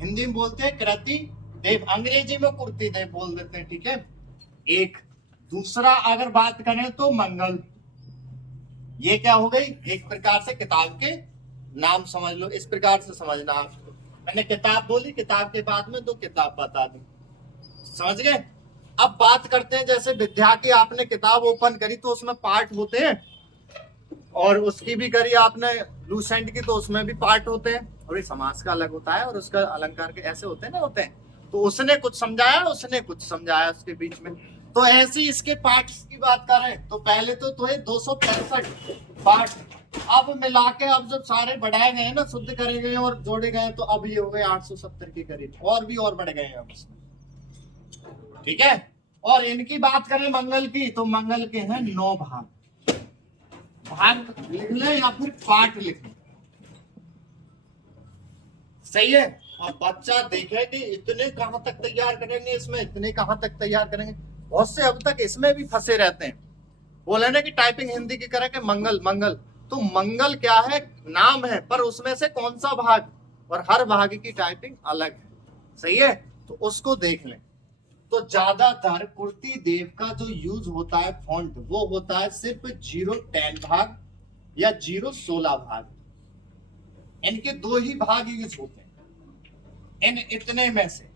हिंदी में बोलते हैं कृतिदेव, अंग्रेजी में कुर्तीदेव बोल देते हैं, ठीक है। एक दूसरा अगर बात करें तो मंगल, ये क्या हो गई, एक प्रकार से किताब के नाम समझ लो, इस प्रकार से समझना आपको। मैंने किताब बोली, किताब के बाद में 2 किताब बता दी, समझ गए। अब बात करते हैं, जैसे विद्या की आपने किताब ओपन करी तो उसमें पार्ट होते हैं, और उसकी भी करी आपने लूसेंट की तो उसमें भी पार्ट होते हैं, और ये समास का अलग होता है और उसका अलंकार के ऐसे होते हैं ना, होते हैं। तो उसने कुछ समझाया, उसने कुछ समझाया उसके बीच में। तो ऐसे इसके पार्ट्स की बात करें तो पहले तो है 265 पार्ट। अब मिला के, अब जब सारे बढ़ाए गए ना, शुद्ध करे गए और जोड़े गए, तो अब ये हो गए 870 के करीब, और भी और बढ़ गए हैं अब इसमें, ठीक है। और इनकी बात करें मंगल की, तो मंगल के हैं 9 भाग लिख ले या फिर पार्ट लिख ले, सही है। और बच्चा देखे कि इतने कहां तक तैयार करेंगे, इसमें इतने कहां तक तैयार करेंगे, बहुत से अब तक इसमें भी फंसे रहते हैं। बोले ना कि टाइपिंग हिंदी की करें कि मंगल मंगल, तो मंगल क्या है, नाम है, पर उसमें से कौन सा भाग, और हर भाग की टाइपिंग अलग है, सही है। तो उसको देख लें। तो ज्यादातर कुर्ती देव का जो यूज होता है फॉन्ट, वो होता है सिर्फ 010 भाग या 016 भाग, इनके 2 ही भाग यूज होते हैं इन इतने में से।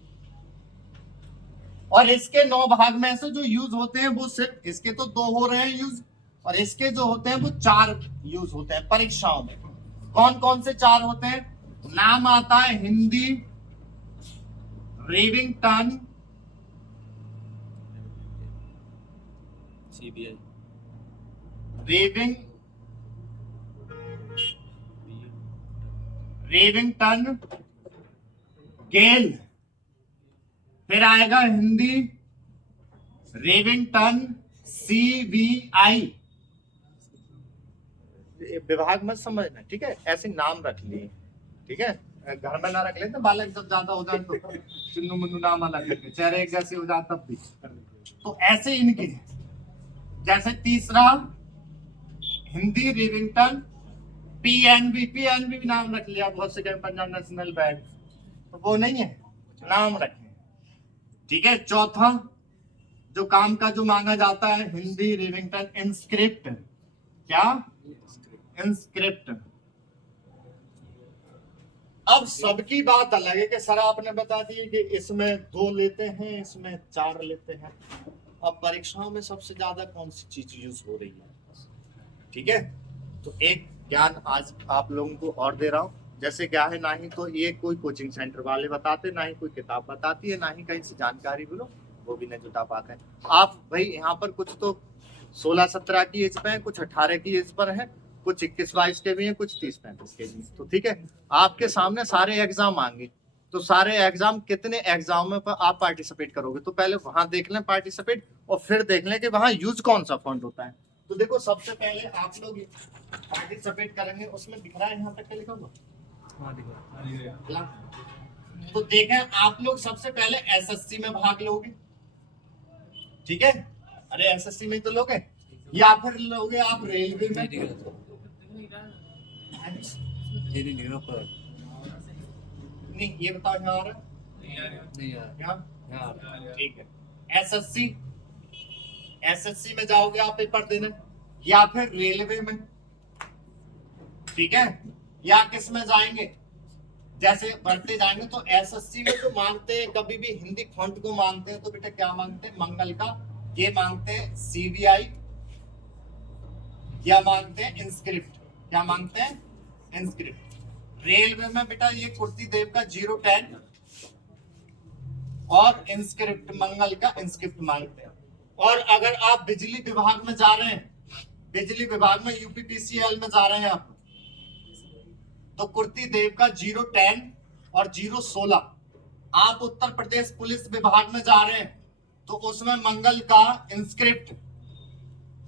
और इसके 9 भाग में से जो यूज होते हैं वो सिर्फ इसके तो 2 हो रहे हैं यूज, और इसके जो होते हैं वो 4 यूज होते हैं परीक्षाओं में। कौन कौन से 4 होते हैं, नाम आता है हिंदी, रेविंगटन, सीबीआई, रेविंगटन, गेल, फिर आएगा हिंदी, रेविंगटन, CBI। विभाग मत समझना, ठीक है, ऐसे नाम रख लिए, ठीक है। घर में ना रख लेते, बालक जब ज्यादा हो जाए तो चुन्नू मुन्नू नाम अलग रखे, चेहरे एक जैसे हो जाए तब भी। तो ऐसे इनके, जैसे तीसरा हिंदी रेविंगटन, PNB भी नाम रख लिया, बहुत से कहीं पंजाब नेशनल बैंक, तो वो नहीं है, नाम रखें, ठीक है। चौथा जो काम का जो मांगा जाता है, हिंदी रेविंगटन, इंस्क्रिप्ट, क्या, इंस्क्रिप्ट। अब सबकी बात अलग है कि सर आपने बता दिए कि इसमें 2 लेते हैं, इसमें 4 लेते हैं। अब परीक्षाओं में सबसे ज्यादा कौन सी चीज यूज हो रही है, ठीक है। तो एक ज्ञान आज आप लोगों को और दे रहा हूं, जैसे क्या है, ना ही तो ये कोई कोचिंग सेंटर वाले बताते, ना ही कोई किताब बताती है, ना ही कहीं से जानकारी बोलो वो भी नहीं जुटा पाते हैं। आप भाई यहाँ पर कुछ तो 16-17 की एज पे है, कुछ 18 की एज पर है, कुछ 21-22 के भी हैं, कुछ 30-35 के भी हैं। तो ठीक है, आपके सामने सारे एग्जाम आएंगे, तो सारे एग्जाम कितने एग्जाम पर आप पार्टिसिपेट करोगे, तो पहले वहां देख लें पार्टिसिपेट, और फिर देख लें कि वहां यूज कौन सा फॉन्ट होता है। तो देखो सबसे पहले आप लोग पार्टिसिपेट करेंगे, उसमें दिख रहा है यहाँ तक क्या लिखा हुआ? हाँ देखो तो देखें आप लोग सबसे पहले एसएससी में भाग लोगे, ठीक है, अरे एसएससी में तो लोगे, या फिर लोगे आप रेलवे में। नहीं ये बताओ यहाँ आ रहा नहीं यार यहाँ, ठीक है, एसएससी, एसएससी में जाओगे आप पेपर देने, या फिर रेलवे में, ठीक है, या किस में जाएंगे, जैसे बढ़ते जाएंगे तो एसएससी में तो मांगते हैं, कभी भी हिंदी फॉन्ट को मांगते हैं तो बेटा क्या मांगते हैं, मंगल का, ये मांगते हैं सीबीआई, या मांगते हैं इंस्क्रिप्ट, क्या मांगते हैं, इंस्क्रिप्ट। रेलवे में बेटा ये कुर्ती देव का 010 और इंस्क्रिप्ट मंगल का इंस्क्रिप्ट मांगते हैं। और अगर आप बिजली विभाग में जा रहे हैं, बिजली विभाग में यूपीपीसीएल में जा रहे हैं आप, तो कुर्ती देव का 010 और 016। आप उत्तर प्रदेश पुलिस विभाग में जा रहे हैं तो उसमें मंगल का इंस्क्रिप्ट,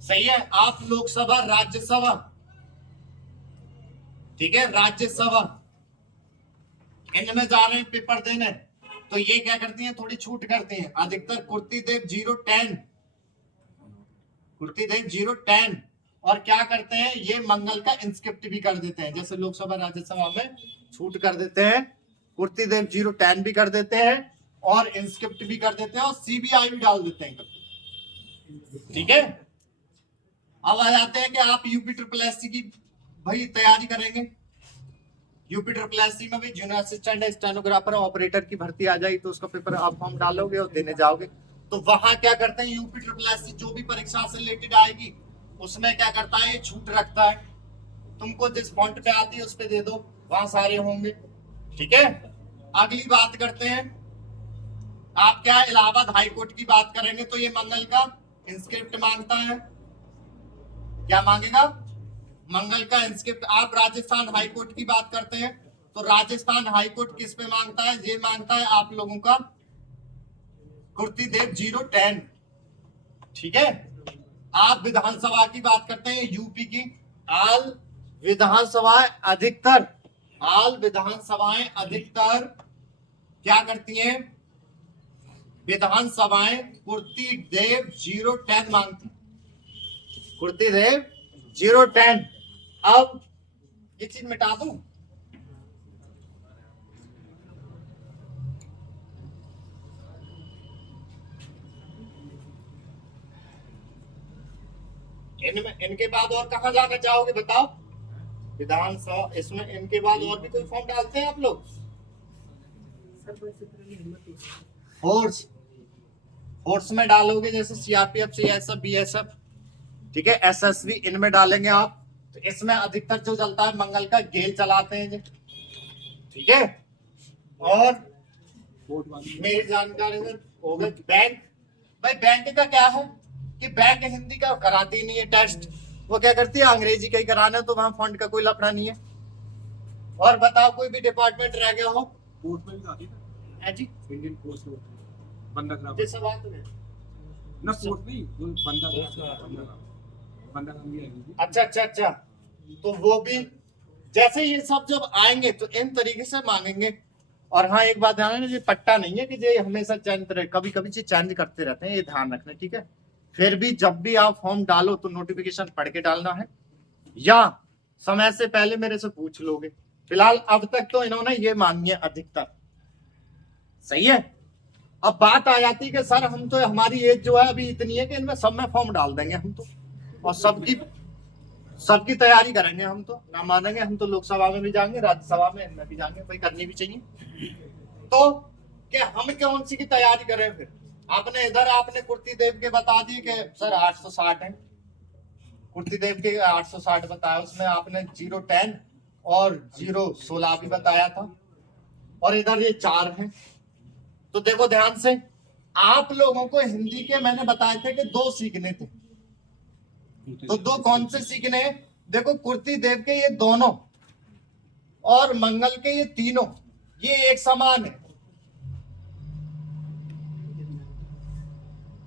सही है। आप लोकसभा राज्यसभा, ठीक है, राज्यसभा इनमें जा रहे हैं पेपर देने, तो ये क्या करती हैं, थोड़ी छूट करती हैं। अधिकतर कुर्ती देव 010, कुर्ती देव 010, और क्या करते हैं, ये मंगल का इंस्क्रिप्ट भी कर देते हैं, जैसे लोकसभा राज्यसभा में छूट कर देते हैं, कुर्ती देव 010 भी कर देते हैं और इंस्क्रिप्ट भी कर देते हैं और सीबीआई भी डाल देते हैं, ठीक है। अब आ जाते हैं कि आप यूपी ट्रिपल एससी की भाई तैयारी करेंगे, यूपी ट्रिपल एससी में भी जूनियर असिस्टेंट स्टेनोग्राफर ऑपरेटर की भर्ती आ जाएगी, तो उसका पेपर आप फॉर्म डालोगे और देने जाओगे। तो वहां क्या करते हैं, यूपी ट्रिपल एससी जो भी परीक्षा से रिलेटेड आएगी उसमें क्या करता है, ये छूट रखता है, तुमको जिस फॉन्ट पे आती है उस पे दे दो, वहां सारे होंगे, ठीक है। अगली बात करते हैं, आप क्या इलाहाबाद हाई कोर्ट की बात करेंगे, तो ये मंगल का इंस्क्रिप्ट मांगता है, क्या मांगेगा, मंगल का इंस्क्रिप्ट। आप राजस्थान हाई कोर्ट की बात करते हैं तो राजस्थान हाई कोर्ट किस पे मांगता है, ये मांगता है आप लोगों का कुर्ती देव 010, ठीक है। आप विधानसभा की बात करते हैं, यूपी की आल विधानसभाएं अधिकतर, आल विधानसभाएं अधिकतर क्या करती हैं, विधानसभाएं कुर्ती देव 010 मांगती, कुर्ती देव 010। अब ये चीज मिटा दूं, इनके बाद और कहां जाना चाहोगे बताओ, विधानसभा, इसमें इनके बाद और भी कोई फॉर्म डालते हैं आप लोग, फोर्स, फोर्स में डालोगे जैसे सीआरपीएफ, सीएसएफ, बीएसएफ, ठीक है, एसएसबी, इनमें डालेंगे आप। तो इसमें अधिकतर जो चलता है मंगल का गेल चलाते हैं, ठीक है। और मेरी जानकारी में हो गए बैंक, भाई बैंक का क्या है कि बैंक हिंदी का कराती नहीं है टेस्ट, वो क्या करती है अंग्रेजी का ही कराना है, तो वहां फंड का कोई लफड़ा नहीं है। और बताओ कोई भी डिपार्टमेंट रह गया हो, पोस्ट में भी आती है जी, इंडियन पोस्ट बंदा ये सब बात है ना, पोस्ट नहीं, जो बंदा भी आएगी। अच्छा अच्छा अच्छा, तो वो भी जैसे ये सब जब आएंगे तो इन तरीके से मांगेंगे। और हाँ एक बात ध्यान रखना, ये पट्टा नहीं है कि ये हमेशा चेंज रहे, कभी कभी चीज चेंज करते रहते हैं, ये ध्यान रखना, ठीक है। फिर भी जब भी आप फॉर्म डालो तो नोटिफिकेशन पढ़ के डालना है, या समय से पहले मेरे से पूछ लोगे। फिलहाल अब तक तो इन्होंने ये मांगी है अधिकतर, सही है। अब बात आ जाती है कि सर हम तो, हमारी एज जो है अभी इतनी है कि इनमें सब में फॉर्म डाल देंगे हम तो, और सबकी तैयारी करेंगे हम तो, ना मानेंगे हम तो, लोकसभा में भी जाएंगे, राज्यसभा में इनमें भी जाएंगे, भाई करनी भी चाहिए। तो कि हम कौन सी की तैयारी करें फिर, आपने इधर आपने कुर्ती देव के बता दिए कि सर 860 है, कुर्ती देव के 860 बताया, उसमें आपने 010 और 016 भी बताया था, और इधर ये 4 है। तो देखो ध्यान से, आप लोगों को हिंदी के मैंने बताए थे कि 2 सीखने थे, तो 2 कौन से सीखने हैं? देखो कुर्ती देव के ये दोनों और मंगल के ये तीनों ये एक समान है।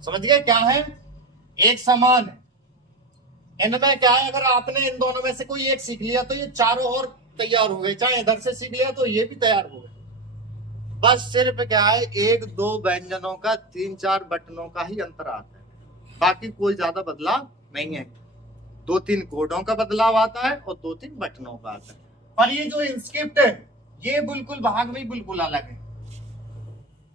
समझ गए क्या है? एक समान है। इनमें क्या है, अगर आपने इन दोनों में से कोई एक सीख लिया तो ये चारों और तैयार हो गए, चाहे इधर से सीख लिया तो ये भी तैयार हो गए। बस सिर्फ क्या है, 1-2 व्यंजनों का 3-4 बटनों का ही अंतर आता है, बाकी कोई ज्यादा बदलाव नहीं है। 2-3 कोडों का बदलाव आता है और 2-3 बटनों का आता है। पर ये जो इंस्क्रिप्ट है ये बिल्कुल भाग में बिल्कुल अलग है।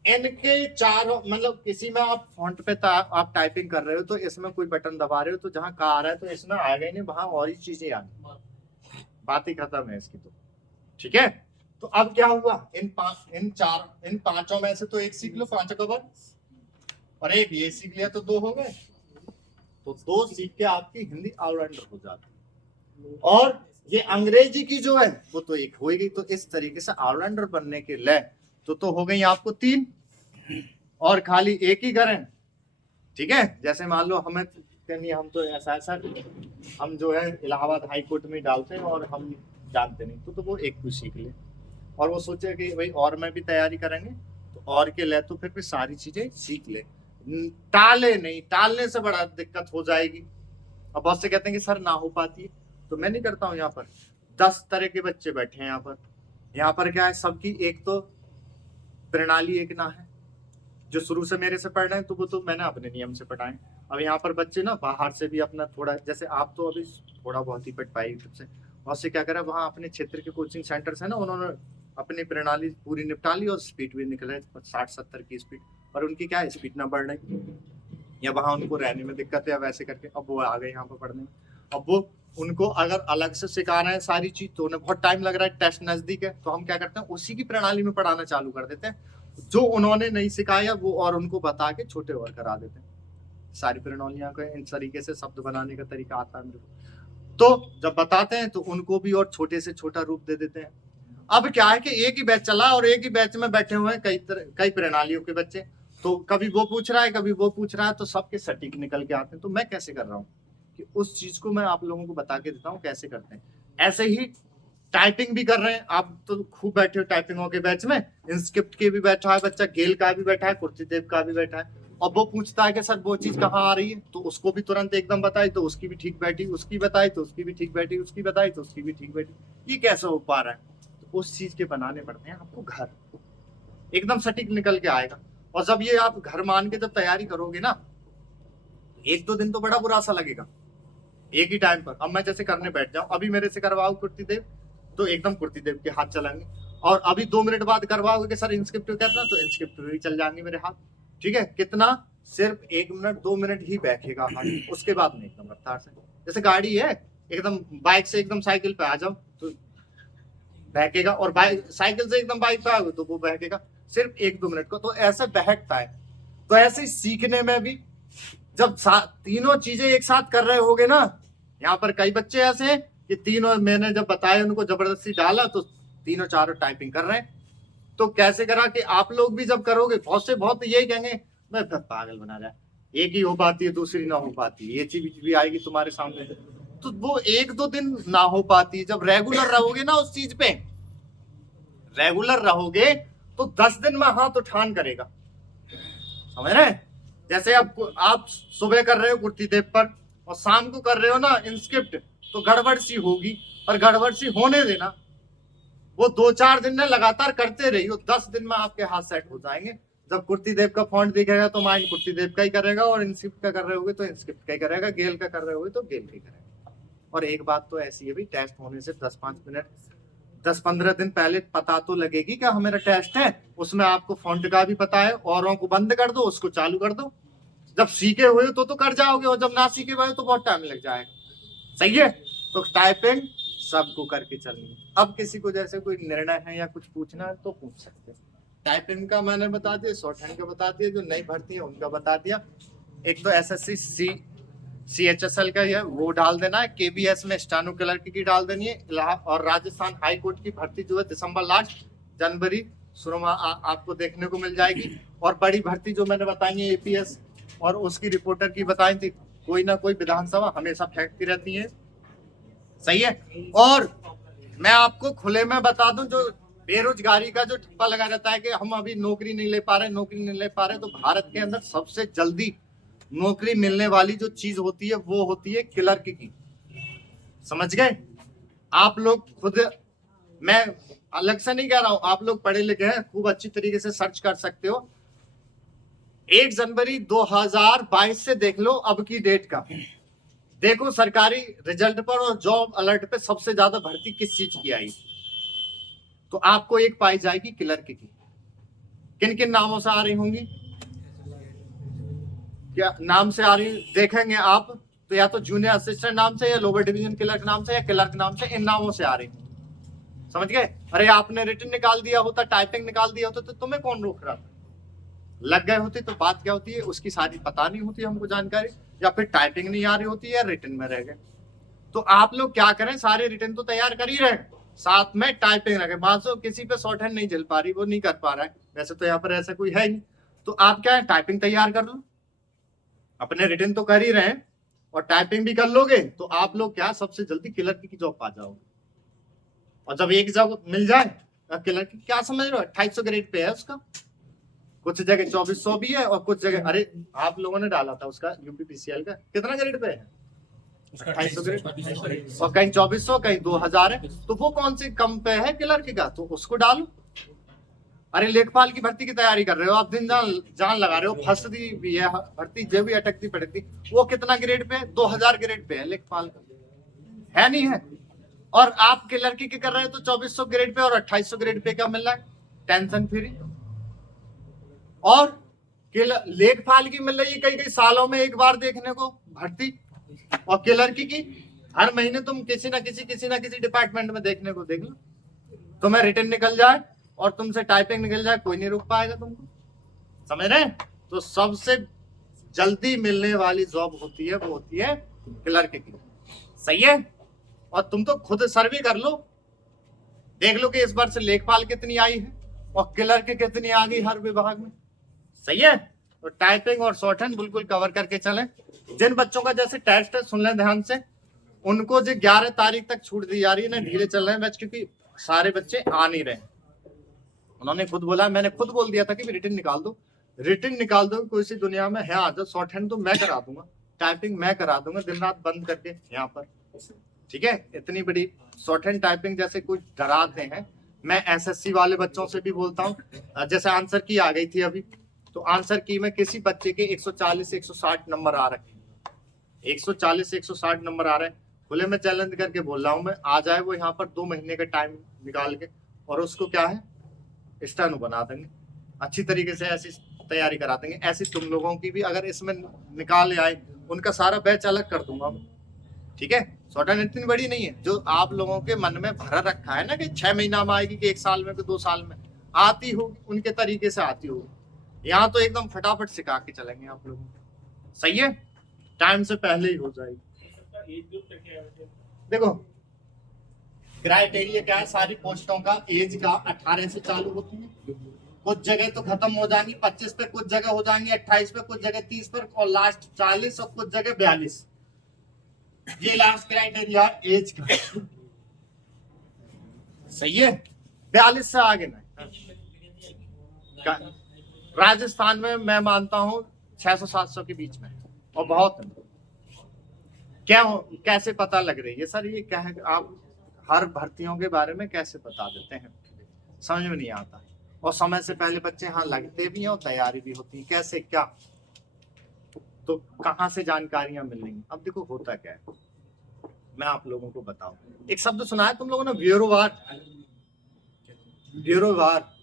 इनके चारों मतलब किसी में आप फॉन्ट पे आप टाइपिंग कर रहे हो तो इसमें कोई बटन दबा रहे हो तो जहां का आ रहा है तो इसमें आएगा ही नहीं, वहां और ही चीजें आनी, बात ही खत्म है इसकी। तो ठीक है, तो अब क्या हुआ, इन पांचों में से तो एक सीख लो, 5 कवर, और एक ये सीख लिया तो 2 हो गए। तो 2 सीख के आपकी हिंदी ऑलराउंडर हो जाती है। और ये अंग्रेजी की जो है वो तो एक हो गई। तो इस तरीके से ऑलराउंडर बनने के लिए तो हो गई आपको 3 और खाली एक ही करें। ठीक है, जैसे मान लो हमें हम तो ऐसा हम जो है इलाहाबाद हाई कोर्ट में डालते हैं और हम जानते नहीं तो वो एक कुछ सीख ले और वो सोचे कि भाई और मैं भी तैयारी करेंगे तो और के लिए तो फिर सारी चीजें सीख ले, टाले नहीं, टालने से बड़ा दिक्कत हो जाएगी। अब बहुत से कहते हैं कि सर ना हो पाती है, तो मैं नहीं करता हूँ। यहाँ पर 10 तरह के बच्चे बैठे हैं। यहाँ पर क्या है, सबकी एक तो प्रणाली एक ना है। जो शुरू से मेरे से पढ़ रहे हैं तो वो तो मैंने अपने नियम से पढ़ाए। अब यहाँ पर बच्चे ना बाहर से भी अपना थोड़ा, जैसे आप तो अभी थोड़ा बहुत ही पढ़ पाए यूट्यूब से, और से क्या करा वहाँ अपने क्षेत्र के कोचिंग सेंटर्स है ना, उन्होंने अपनी प्रणाली पूरी निपटा ली और स्पीड भी निकले 60-70 की स्पीड, और उनकी क्या स्पीड ना बढ़ रही या वहाँ उनको रहने में दिक्कत है वैसे करके अब वो आ गए यहाँ पर पढ़ने में। अब वो उनको अगर अलग से सिखा रहे हैं सारी चीज तो उन्हें बहुत टाइम लग रहा है, टेस्ट नजदीक है, तो हम क्या करते हैं उसी की प्रणाली में पढ़ाना चालू कर देते हैं। जो उन्होंने नहीं सिखाया वो और उनको बता के छोटे और करा देते हैं। सारी प्रणालियां को इन तरीके से शब्द बनाने का तरीका आता है मेरे को, तो जब बताते हैं तो उनको भी और छोटे से छोटा रूप दे देते हैं। अब क्या है कि एक ही बैच चला और एक ही बैच में बैठे हुए हैं कई प्रणालियों के बच्चे, तो कभी वो पूछ रहा है कभी वो पूछ रहा है, तो सबके सटीक निकल के आते हैं। तो मैं कैसे कर रहा हूँ कि उस चीज को मैं आप लोगों को बता के देता हूँ कैसे करते हैं। ऐसे ही टाइपिंग भी कर रहे हैं आप तो खूब बैठे हो टाइपिंगों के बैच में, इंस्क्रिप्ट के भी बैठा है बच्चा, गेल का भी बैठा है, कुर्तीदेव का भी बैठा है। और वो पूछता है कि सर वो चीज कहाँ आ रही है, तो उसको भी तुरंत एकदम बताई तो उसकी भी ठीक बैठी, उसकी बताई तो उसकी भी ठीक बैठी, उसकी बताई तो उसकी भी ठीक बैठी। ये कैसे हो पा रहा है? तो उस चीज के बनाने पड़ते हैं आपको घर, एकदम सटीक निकल के आएगा। और जब ये आप घर मान के जब तैयारी करोगे ना, 1-2 दिन तो बड़ा बुरा सा लगेगा एक ही टाइम पर। अब मैं जैसे करने बैठ जाऊं, अभी मेरे से करवाओ कुर्तीदेव तो एकदम कुर्तीदेव के हाथ चलेंगे, और अभी 2 मिनट बाद करवाओगे कि सर इंस्क्रिप्ट करना तो इंस्क्रिप्ट भी चल जाएंगे मेरे हाथ। ठीक है, कितना, सिर्फ 1 मिनट 2 मिनट ही बैठेगा हाथ, उसके बाद में एकदम रफ्तार से, जैसे गाड़ी है एकदम बाइक से एकदम साइकिल पे आ जाओ तो बहकेगा, और बाइक साइकिल से एकदम बाइक पे आओगे तो वो बहकेगा, सिर्फ 1-2 मिनट को। तो ऐसे बहकता है। तो ऐसे ही सीखने में भी जब तीनों चीजें एक साथ कर रहे होगे ना, यहाँ पर कई बच्चे ऐसे हैं कि तीनों मैंने जब बताया उनको जबरदस्ती डाला तो तीनों चारों टाइपिंग कर रहे हैं। तो कैसे करा कि आप लोग भी जब करोगे बहुत यही कहेंगे मैं पागल बना रहा है, एक ही हो पाती है दूसरी ना हो पाती, ये चीज भी आएगी तुम्हारे सामने। तो वो 1-2 दिन ना हो पाती, जब रेगुलर रहोगे ना उस चीज पे, रेगुलर रहोगे तो 10 दिन में हाथ उठान करेगा। समझ रहे हैं? जैसे आप सुबह कर रहे हो कुर्तीदेव पर और शाम को कर रहे हो ना इंस्क्रिप्ट, तो गड़बड़ सी होगी, और गड़बड़ सी होने देना। वो 2-4 दिन में लगातार करते रहिए, 10 दिन में आपके हाथ सेट हो जाएंगे। जब कुर्तीदेव का फॉन्ट दिखेगा तो माइंड कुर्तीदेव का ही करेगा, और इंस्क्रिप्ट का कर रहे होगे तो इंस्क्रिप्ट का ही करेगा, गेल का कर रहे होगे तो गेल का ही करेगा। और एक बात तो ऐसी है भी, टेस्ट होने से 10-15 दिन पहले पता तो लगेगी कि मेरा टेस्ट है, उसमें आपको फॉन्ट का भी पता है, औरों को बंद कर दो उसको चालू कर दो। जब सीखे हुए तो कर जाओगे, और जब ना सीखे हुए तो बहुत टाइम लग जाएगा। सही है? तो टाइपिंग सबको करके चलनी। अब किसी को जैसे कोई निर्णय है या कुछ पूछना है तो पूछ सकते हैं। टाइपिंग का मैंने बता दिया, शॉर्ट हैंड का बता दिया, जो नई भर्ती है उनका बता दिया। एक तो SSC CHSL का है वो डाल देना है, KBS में स्टेनो क्लर्क की डाल देनी है, और राजस्थान हाई कोर्ट की भर्ती जो है दिसंबर लास्ट जनवरी शुरू में आपको देखने को मिल जाएगी। और बड़ी भर्ती जो मैंने बताई है एपीएस और उसकी रिपोर्टर की बताई थी, कोई ना कोई विधानसभा हमेशा फेंकती रहती है। सही है। और मैं आपको खुले में बता दूं, जो बेरोजगारी का जो ठप्पा लगा रहता है कि हम अभी नौकरी नहीं ले पा रहे, तो भारत के अंदर सबसे जल्दी नौकरी मिलने वाली जो चीज होती है वो होती है क्लर्क की। समझ गए आप लोग खुद, मैं अलग से नहीं कह रहा हूं, आप लोग पढ़े लिखे हैं, खूब अच्छी तरीके से सर्च कर सकते हो। 1 जनवरी 2022 से देख लो अब की डेट का, देखो सरकारी रिजल्ट पर और जॉब अलर्ट पे सबसे ज्यादा भर्ती किस चीज की आई, तो आपको एक पाई जाएगी क्लर्क की। किन किन नामों से आ रही होंगी, क्या नाम से आ रही देखेंगे आप, तो या तो जूनियर असिस्टेंट नाम से, या लोअर डिवीजन क्लर्क नाम से, या क्लर्क नाम से, इन नामों से आ रही। समझ गए। अरे आपने रिटन निकाल दिया होता, टाइपिंग निकाल दिया होता, तो तुम्हें कौन रोक रहा था? लग गए होते तो बात क्या होती है, उसकी सारी पता नहीं होती हमको जानकारी, या फिर टाइपिंग नहीं आ रही होती है, या रिटन में रह गए। तो आप लोग क्या करें, सारे रिटन तो तैयार कर ही रहे, साथ में टाइपिंग रखें। मान लो किसी पे शॉर्ट हैंड नहीं झेल पा रही, वो नहीं कर पा रहा है, वैसे तो यहाँ पर ऐसा कोई है नहीं, तो आप क्या है, टाइपिंग तैयार कर लो। अपने रिटन तो कर ही रहे हैं और टाइपिंग भी कर लोगे, तो आप लोग क्या सबसे जल्दी क्लर्क की जॉब पा जाओगे। और जब एक जॉब मिल जाए, क्लर्क की क्या समझ रहे हो, 2800 ग्रेड पे है उसका, कुछ जगह 2400 भी है, और कुछ जगह, अरे आप लोगों ने डाला था उसका यूपीपीसीएल का, कितना ग्रेड पे है, 2800 ग्रेड, और कहीं 2400, कहीं 2000 है, तो वो कौन सी कम पे है क्लर्क का, तो उसको डालो। अरे लेखपाल की भर्ती की तैयारी कर रहे हो आप, दिन जान लगा रहे हो, फंसती भी है भर्ती, जो भी अटकती पड़ती, वो कितना ग्रेड पे है, 2000 ग्रेड पे है लेखपाल का, है नहीं है। और आप क्लर्क की कर रहे हो तो 2400 ग्रेड पे और 2800 ग्रेड पे क्या मिल रहा है, टेंशन फ्री। और लेखपाल की मिल रही है कई कई सालों में एक बार देखने को भर्ती, और क्लर्क की हर महीने तुम किसी ना किसी डिपार्टमेंट में देखने को देख लो। तुम्हें रिटन निकल जाए और तुमसे टाइपिंग निकल जाए, कोई नहीं रोक पाएगा तुमको। समझ रहे हैं। तो सबसे जल्दी मिलने वाली जॉब होती है वो होती है क्लर्क की। सही है। और तुम तो खुद सर्वे कर लो, देख लो कि इस बार से लेखपाल कितनी आई है और क्लर्क कितनी आ गई हर विभाग में। सही है। तो टाइपिंग और शॉर्ट हैंड बिल्कुल कवर करके चलें। जिन बच्चों का जैसे टेस्ट है सुन लें ध्यान से, उनको जो 11 तारीख तक छूट दी जा रही है ना, ढीले चल रहे हैं बैच, क्योंकि सारे बच्चे आ नहीं रहे। उन्होंने खुद बोला, मैंने खुद बोल दिया था कि रिटन निकाल दो, रिटन निकाल दो, कोई सी दुनिया में है आदत, शॉर्ट हैंड तो मैं करा दूंगा, टाइपिंग मैं करा दूंगा दिन रात बंद करके यहाँ पर। ठीक है। इतनी बड़ी शॉर्ट हैंड टाइपिंग जैसे कुछ डराते हैं, मैं एसएससी वाले बच्चों से भी बोलता हूँ। जैसे आंसर की आ गई थी अभी, तो आंसर की में किसी बच्चे के 140 से 160 नंबर आ रखे, 140 से 160 नंबर आ रहे हैं। खुले में चैलेंज करके बोल रहा हूँ मैं, आ जाए वो यहाँ पर 2 महीने का टाइम निकाल के, और उसको क्या है स्टेनो बना देंगे, अच्छी तरीके से ऐसी तैयारी करा देंगे। ऐसी तुम लोगों की भी अगर इसमें निकाल आए, उनका सारा बैच अलग कर दूंगा मैं। ठीक है। शॉर्ट हैंड इतनी बड़ी नहीं है, जो आप लोगों के मन में भरा रखा है ना कि 6 महीना में आएगी, कि 1 साल में, कि 2 साल में आती होगी, उनके तरीके से आती होगी। यहाँ तो एकदम फटाफट सिखा के चलेंगे आप लोगों को। सही है। टाइम से पहले ही हो जाएगी। देखो क्राइटेरिया क्या है, सारी पोस्टों का एज का 18 से चालू होती है, कुछ जगह तो खत्म हो जाएंगी 25 पे, कुछ जगह हो जाएंगी 28 पे, कुछ जगह 30 पर, और लास्ट 40 और कुछ जगह 42। ये लास्ट क्राइटेरिया एज का। सही है। 42 से आगे नहीं। राजस्थान में मैं मानता हूं 600-700 के बीच में, और बहुत क्या कैसे पता लग रही है सर, ये क्या है, आप हर भर्तियों के बारे में कैसे बता देते हैं, समझ में नहीं आता। और समय से पहले बच्चे हाँ लगते भी हैं और तैयारी भी होती है, कैसे क्या, तो कहाँ से जानकारियां मिलेंगी। अब देखो होता क्या है, मैं आप लोगों को बताऊं। एक शब्द सुना है तुम लोगों ने, ब्यूरोवार। ब्यूरोवार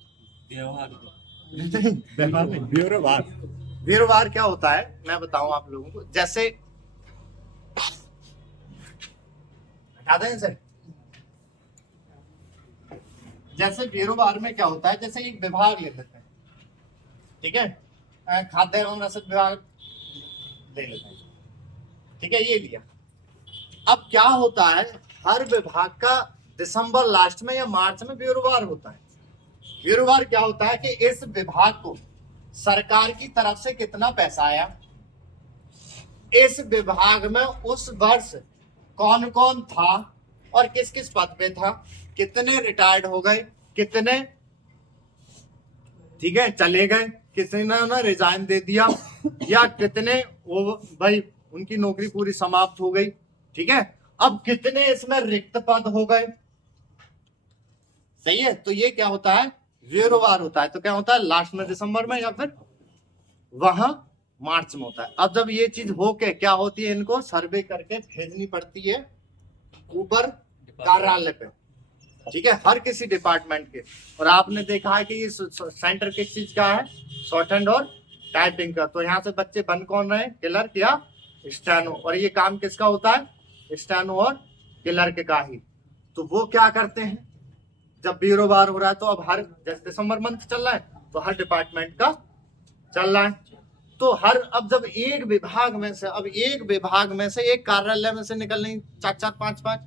ब्यूरोवार। ब्यूरोवार क्या होता है मैं बताऊं आप लोगों को। जैसे हटा दें सर, जैसे ब्यूरोवार में क्या होता है, जैसे एक विभाग ले लेते हैं, ठीक है, खाद्य एवं रसद विभाग ले लेते हैं, ठीक है, ये लिया। अब क्या होता है, हर विभाग का दिसंबर लास्ट में या मार्च में ब्यूरोवार होता है। वीरवार क्या होता है कि इस विभाग को सरकार की तरफ से कितना पैसा आया, इस विभाग में उस वर्ष कौन कौन था और किस किस पद पे था, कितने रिटायर्ड हो गए, कितने ठीक है चले गए, किसी ने रिजाइन दे दिया, या कितने वो भाई उनकी नौकरी पूरी समाप्त हो गई। ठीक है, अब कितने इसमें रिक्त पद हो गए। सही है, तो ये क्या होता है, वीरवार होता है। तो क्या होता है, लास्ट में दिसंबर में या फिर वहां मार्च में होता है। अब जब ये चीज हो के क्या होती है, इनको सर्वे करके भेजनी पड़ती है ऊपर कार्यालय पे। ठीक है, हर किसी डिपार्टमेंट के। और आपने देखा है कि ये सेंटर किस चीज का है, शॉर्ट हैंड और टाइपिंग का। तो यहाँ से बच्चे बन कौन रहे, क्लर्क या स्टेनो। और ये काम किसका होता है, स्टेनो और क्लर्क का ही। तो वो क्या करते हैं, जब वीरवार हो रहा है तो अब हर जैसे दिसंबर मंथ चल रहा है तो हर डिपार्टमेंट का चल रहा है। तो हर अब जब एक विभाग में से एक कार्यालय में से निकल नहीं 4-4 5-5,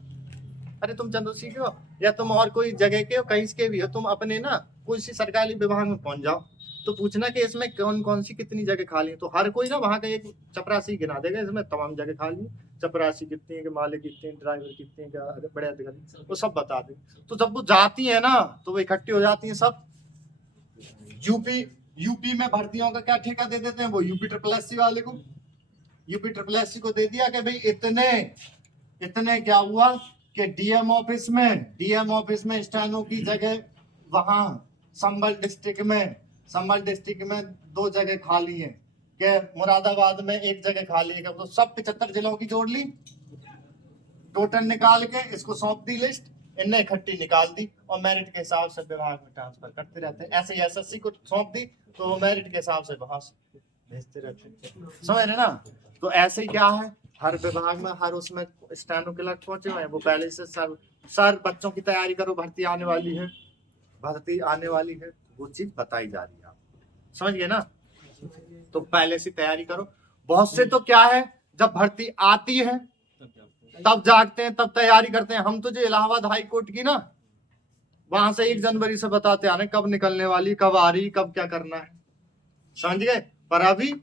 अरे तुम चंदोसी के हो या तुम और कोई जगह के हो, कहीं के भी हो, तुम अपने ना कोई सी सरकारी विभाग में पहुंच जाओ तो पूछना कि इसमें कौन कौन सी कितनी जगह खाली है। तो हर कोई ना वहां का एक चपरासी गिना देगा, इसमें तमाम जगह खाली है, चपरासी कितनी है, कि मालिक कितने हैं, ड्राइवर कितने हैं, क्या बड़े अधिकारी, वो सब बता दे। तो जब वो जाती है ना तो वो इकट्ठी हो जाती है सब। यूपी में भर्तियों का क्या ठेका दे देते हैं, वो यूपी SSS वाले को, यूपी SSS को दे दिया कि भाई इतने क्या हुआ कि डीएम ऑफिस में स्टेनो की जगह वहां संभल डिस्ट्रिक्ट में 2 जगह खाली है, कि मुरादाबाद में 1 जगह खाली है। तो सब 75 जिलों की जोड़ ली, टोटल निकाल के इसको सौंप दी लिस्ट, इनने इकट्ठी निकाल दी और मेरिट के हिसाब से विभाग में ट्रांसफर करते रहते हैं। ऐसे ही SSC को सौंप दी तो मेरिट के हिसाब से वहां से भेजते रहते हैं। समझ रहे ना। तो ऐसे ही क्या है, हर विभाग में हर उसमें स्टेनो क्लर्क पहुंचे हुए हैं, वो पहले से सर बच्चों की तैयारी करो, भर्ती आने वाली है, वो चीज बताई जा रही है। आप समझ गए ना, तो पहले से तैयारी करो। बहुत से तो क्या है, जब भर्ती आती है तब जागते हैं, तब तैयारी करते हैं। हम तो जो इलाहाबाद हाई कोर्ट की ना, वहां से 1 जनवरी से बताते आ रहे कब निकलने वाली, कब आ रही, कब क्या करना है। समझ गए। पर अभी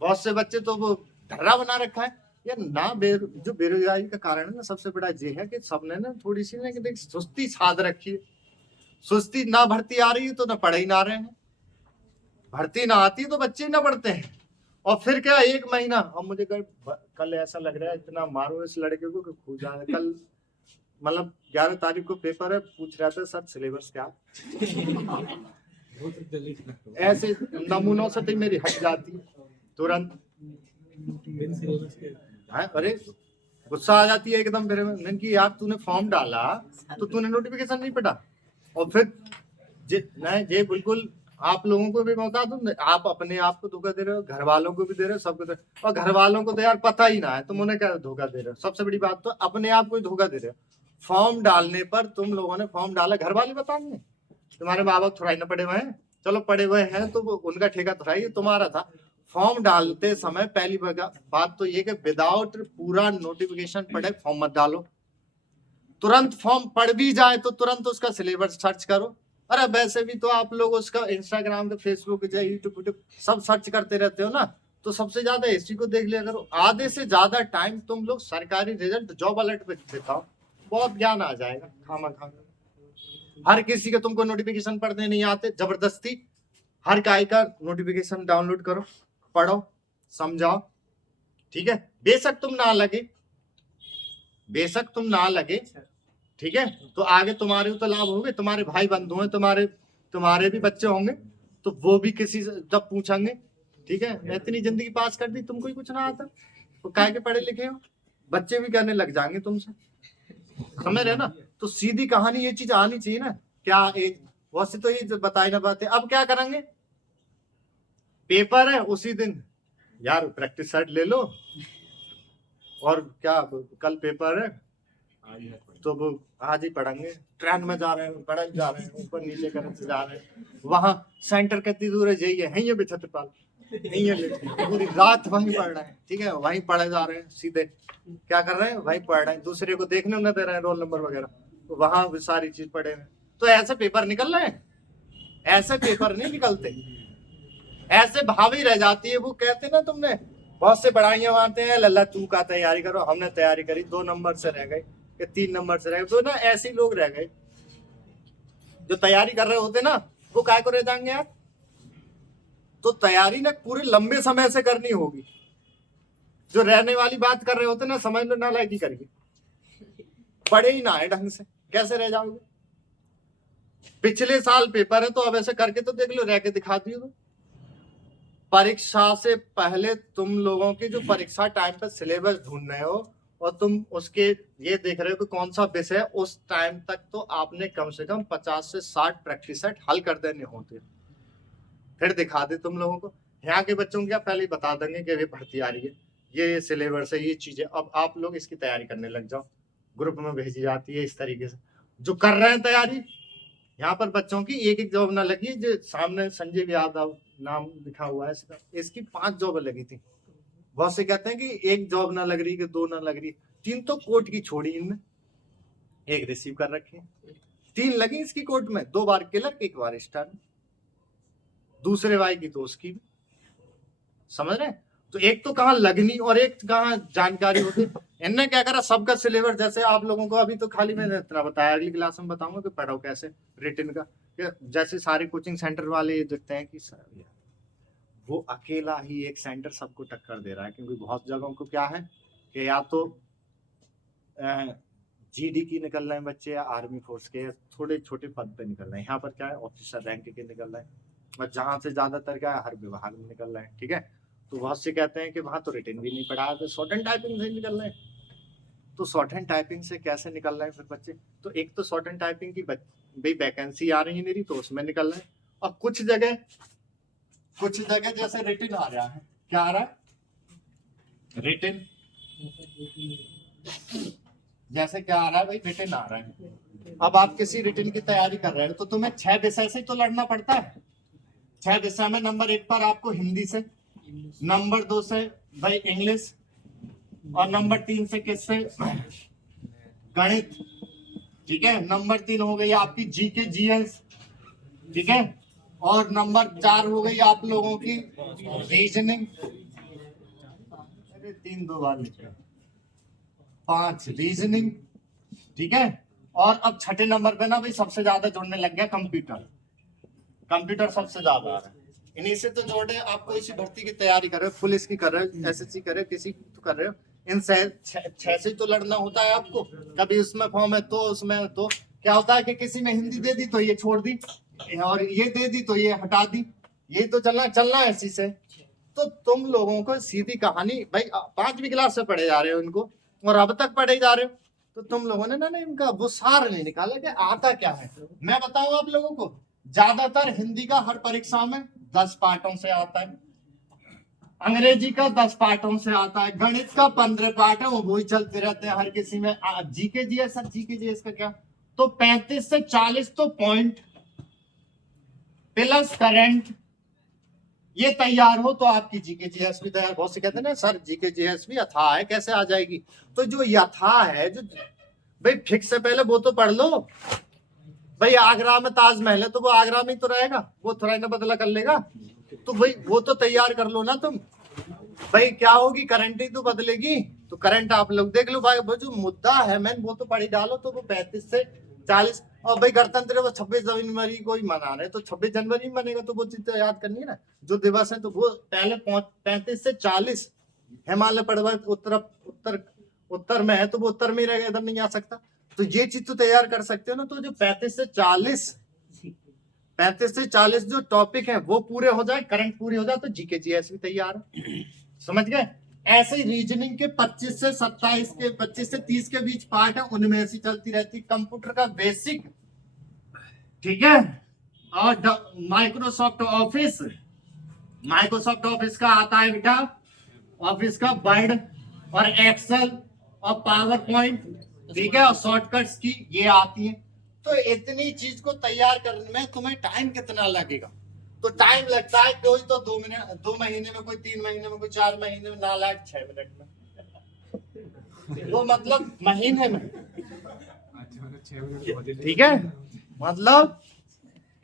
बहुत से बच्चे तो वो ढर्रा बना रखा है। ये ना जो बेरोजगारी का कारण है ना, सबसे बड़ा ये है कि सबने ना थोड़ी सी ना कि सुस्ती साध रखी है। सुस्ती, ना भर्ती आ रही है तो ना पढ़ ही ना रहे हैं, भर्ती ना आती तो बच्चे ना पढ़ते हैं। और फिर क्या 1 महीना, अब मुझे कल ऐसा लग रहा है इतना मारो इस लड़के को कि खो जाए। कल मतलब 11 तारीख को पेपर है, पूछ रहा था सर सिलेबस क्या, ऐसे नमूनों से तो मेरी हट जाती तुरंत। अरे गुस्सा आ जाती है एकदम। फिर मैंने कि यार तूने फॉर्म डाला तो तूने नोटिफिकेशन नहीं पढ़ा। और फिर ये बिल्कुल आप लोगों को भी बता दूं, आप अपने आप को धोखा दे रहे हो, घर वालों को भी दे रहे हो, सबको दे रहे हो। और घर वालों को तो यार पता ही ना है, तुम उन्हें क्या धोखा दे रहे हो। सबसे बड़ी बात तो अपने आप को ही धोखा दे रहे हो। फॉर्म डालने पर तुम लोगों ने फॉर्म डाला, घर वाले बताएंगे, तुम्हारे माँ बाप थोड़ा ही ना पढ़े हुए हैं, चलो पढ़े हुए हैं तो उनका ठेका थोड़ा ही तुम्हारा था। फॉर्म डालते समय पहली बात तो ये कि विदाउट पूरा नोटिफिकेशन पढ़े फॉर्म मत डालो। तुरंत फॉर्म पढ़ भी जाए तो तुरंत उसका सिलेबस सर्च करो। अरे वैसे भी तो आप लोग उसका इंस्टाग्राम पे, फेसबुक पे, यूट्यूब सब सर्च करते रहते हो ना, तो सबसे ज्यादा इसी को देख लिया करो। आधे से ज्यादा टाइम तुम लोग सरकारी रिजल्ट जॉब अलर्ट पे दिखाओ, बहुत ज्ञान आ जाएगा। खामा हर किसी के तुमको नोटिफिकेशन पढ़ने नहीं आते, जबरदस्ती हर काय का नोटिफिकेशन डाउनलोड करो, पढ़ो, समझाओ। ठीक है, बेशक तुम ना लगे, ठीक है, तो आगे तुम्हारे तो लाभ होंगे, तुम्हारे भाई बंधु हैं, तुम्हारे भी बच्चे होंगे, तो वो भी किसी से जब पूछेंगे, ठीक है, इतनी जिंदगी पास कर दी, तुमको ही कुछ ना आता, तो काहे के पढ़े लिखे हो, बच्चे भी कहने लग जाएंगे तुमसे। समझ रहे ना। तो सीधी कहानी ये चीज आनी चाहिए ना। क्या एक बहुत सी तो ये बताई ना बातें। अब क्या करेंगे, पेपर है उसी दिन, यार प्रैक्टिस सेट ले लो, और क्या कल पेपर है तो वो आज ही पढ़ेंगे। ट्रेन में जा रहे हैं, पढ़ने जा रहे हैं, ऊपर नीचे करते जा रहे हैं, वहां सेंटर कितनी दूर है, यही भी छत्रपाल, पूरी रात वहीं पढ़ रहे हैं। ठीक है, वहीं पढ़े जा रहे हैं, सीधे क्या कर रहे हैं, वहीं पढ़ रहे हैं, दूसरे को देखने न दे रहे हैं रोल नंबर वगैरह, तो वहां भी सारी चीज पढ़े हैं। तो ऐसे पेपर निकल रहे हैं। ऐसे पेपर नहीं निकलते, ऐसे भावी रह जाती है। वो कहते ना तुमने बहुत से पढ़ाइयां मानते हैं लल्ला तू का तैयारी करो, हमने तैयारी करी 2 नंबर से रह गए कि 3 नंबर से रह गए, तो ना ऐसे लोग रह गए जो तैयारी कर रहे होते ना, वो काय को रह जाएंगे यार। तो तैयारी ना पूरे लंबे समय से करनी होगी। जो रहने वाली बात कर रहे होते ना, समझ लो ना लायकी करिए, पढ़े ही ना है ढंग से, कैसे रह जाओगे। पिछले साल पेपर है तो अब ऐसे करके तो देख लो, रह के दिखा दियो। तो परीक्षा से पहले तुम लोगों की जो परीक्षा टाइम पर सिलेबस ढूंढ रहे हो और तुम उसके ये देख रहे हो कि कौन सा विषय है, उस टाइम तक तो आपने कम से कम 50 से 60 प्रैक्टिस सेट हल कर देने होते, फिर दिखा दे तुम लोगों को। यहाँ के बच्चों को क्या पहले ही बता देंगे कि ये भर्ती आ रही है, ये सिलेबस है, ये चीजें, अब आप लोग इसकी तैयारी करने लग जाओ। ग्रुप में भेजी जाती है इस तरीके से। जो कर रहे हैं तैयारी, यहाँ पर बच्चों की एक एक जॉब ना लगी। जो सामने संजीव यादव नाम लिखा हुआ है इसका, इसकी 5 जॉब लगी थी। बहुत से कहते हैं कि 1 जॉब ना लग रही, कि 2 ना लग रही, 3 तो कोर्ट की छोड़ी इनने, 1 रिसीव कर रखी है, 3 लगी इसकी कोर्ट में, 2 बार क्लर्क 1 बार स्टार, दूसरे भाई की तो उसकी भी, समझ रहे। तो एक तो कहाँ लगनी और एक कहाँ जानकारी होती। इनने क्या करा, सबका सिलेबस, जैसे आप लोगों को अभी तो खाली मैंने इतना बताया, अगली क्लास में बताऊंगा कि पढ़ो कैसे रिटन का। जैसे सारे कोचिंग सेंटर वाले ये देखते हैं कि सर वो अकेला ही एक सेंटर सबको टक्कर दे रहा है, क्योंकि बहुत जगहों को क्या है कि या तो जीडी की निकल रहे हैं बच्चे, या आर्मी फोर्स के थोड़े छोटे पद पे निकल रहे हैं। यहाँ पर क्या है, ऑफिसर रैंक के निकल रहे हैं, और जहाँ से ज्यादातर क्या है, हर विभाग में निकल रहे हैं। ठीक है, तो बहुत से कहते हैं कि वहां तो रिटन भी नहीं पढ़ा, तो शॉर्ट एंड टाइपिंग से निकल रहे हैं। तो शॉर्ट एंड टाइपिंग से कैसे निकल रहे हैं फिर बच्चे, तो एक तो शॉर्ट एंड टाइपिंग की भाई वैकेंसी आ रही है मेरी, तो उसमें निकल रहे हैं। और कुछ जगह जैसे रिटन आ रहा है, क्या आ रहा है रिटन, जैसे क्या आ रहा है भाई, रिटन आ रहा है। अब आप किसी रिटन की तैयारी कर रहे हो तो तुम्हें 6 विषय से तो लड़ना पड़ता है। 6 विषय में नंबर 1 पर आपको हिंदी से, नंबर 2 से भाई इंग्लिश, और नंबर 3 से किससे, गणित। ठीक है, नंबर 3 हो गई आपकी जीके जीएस। ठीक है, और नंबर 4 हो गई आप लोगों की रीजनिंग। 3 2 बार लिखे, 5 रीजनिंग। ठीक है, और अब छठे नंबर पे ना भाई सबसे ज्यादा जुड़ने लग गया कंप्यूटर। कंप्यूटर सबसे ज्यादा आ रहा है, इन्हीं से तो जोड़े। आप कोई सी भर्ती की तैयारी कर रहे हो, पुलिस की कर रहे हो, एसएससी कर रहे हो, किसी तो कर रहे हो, इन 6 से तो लड़ना होता है आपको। कभी उसमें फॉर्म है तो उसमें तो क्या होता है कि किसी में हिंदी दे दी तो ये छोड़ दी, और ये दे दी तो ये हटा दी, ये तो चलना है इसी से। तो तुम लोगों को सीधी कहानी भाई 5वीं क्लास से पढ़े जा रहे हो इनको, और अब तक पढ़े जा रहे हो, तो तुम लोगों ने ना इनका वो सार नहीं निकाला कि आता क्या है। मैं बताऊं आप लोगों को, ज्यादातर हिंदी का हर परीक्षा में 10 पार्टों से आता है, अंग्रेजी का 10 पार्टों से आता है, गणित का 15 पार्ट है, वो ही चलते रहते हैं हर किसी में। GK GS, sir GK GS का क्या, तो 35 से 40 तो पॉइंट प्लस करंट, ये तैयार हो तो आपकी जीके जीएस भी तैयार। बहुत से कहते हैं ना सर जीके जीएस भी अथाह है, कैसे आ जाएगी। तो जो यथा है, जो भाई फिक्स से पहले वो तो पढ़ लो। भाई आगरा में ताजमहल है तो वो आगरा में ही तो रहेगा, वो थोड़ा ना बदला कर लेगा। तो भाई वो तो तैयार कर लो ना तुम। भाई क्या होगी, करंट ही तो बदलेगी। तो करंट आप लोग देख लो भाई, वो जो मुद्दा है मैन वो तो पढ़ी डालो। तो वो 35 से 40, और भाई गणतंत्र वो 26 जनवरी को ही मना रहे, तो 26 जनवरी में बनेगा, तो वो चीज तो याद करनी है ना जो दिवस है। तो वो पहले 35 से 40 हिमालय पर्वत उत्तर में है, तो वो उत्तर में ही रहेगा, इधर नहीं आ सकता। तो ये चीज तो तैयार कर सकते हो ना। तो जो 35 से 40 जो टॉपिक है वो पूरे हो जाए, करंट पूरी हो जाए, तो जीके जीएस भी तैयार है। समझ गए। ऐसे ही रीजनिंग के 25 से 27 के 25 से 30 के बीच पार्ट है, उनमें ऐसी चलती रहती। कंप्यूटर का बेसिक, ठीक है, और माइक्रोसॉफ्ट ऑफिस का आता है बेटा, ऑफिस का वर्ड और एक्सेल और पावर पॉइंट, ठीक है, और शॉर्टकट्स की ये आती है। तो इतनी चीज को तैयार करने में तुम्हें टाइम कितना लगेगा, तो टाइम लगता है कोई तो 2 महीने में, कोई 3 महीने में, कोई 4 महीने में, ना लायक 6 मिनट में। वो मतलब महीने में, ठीक है, मतलब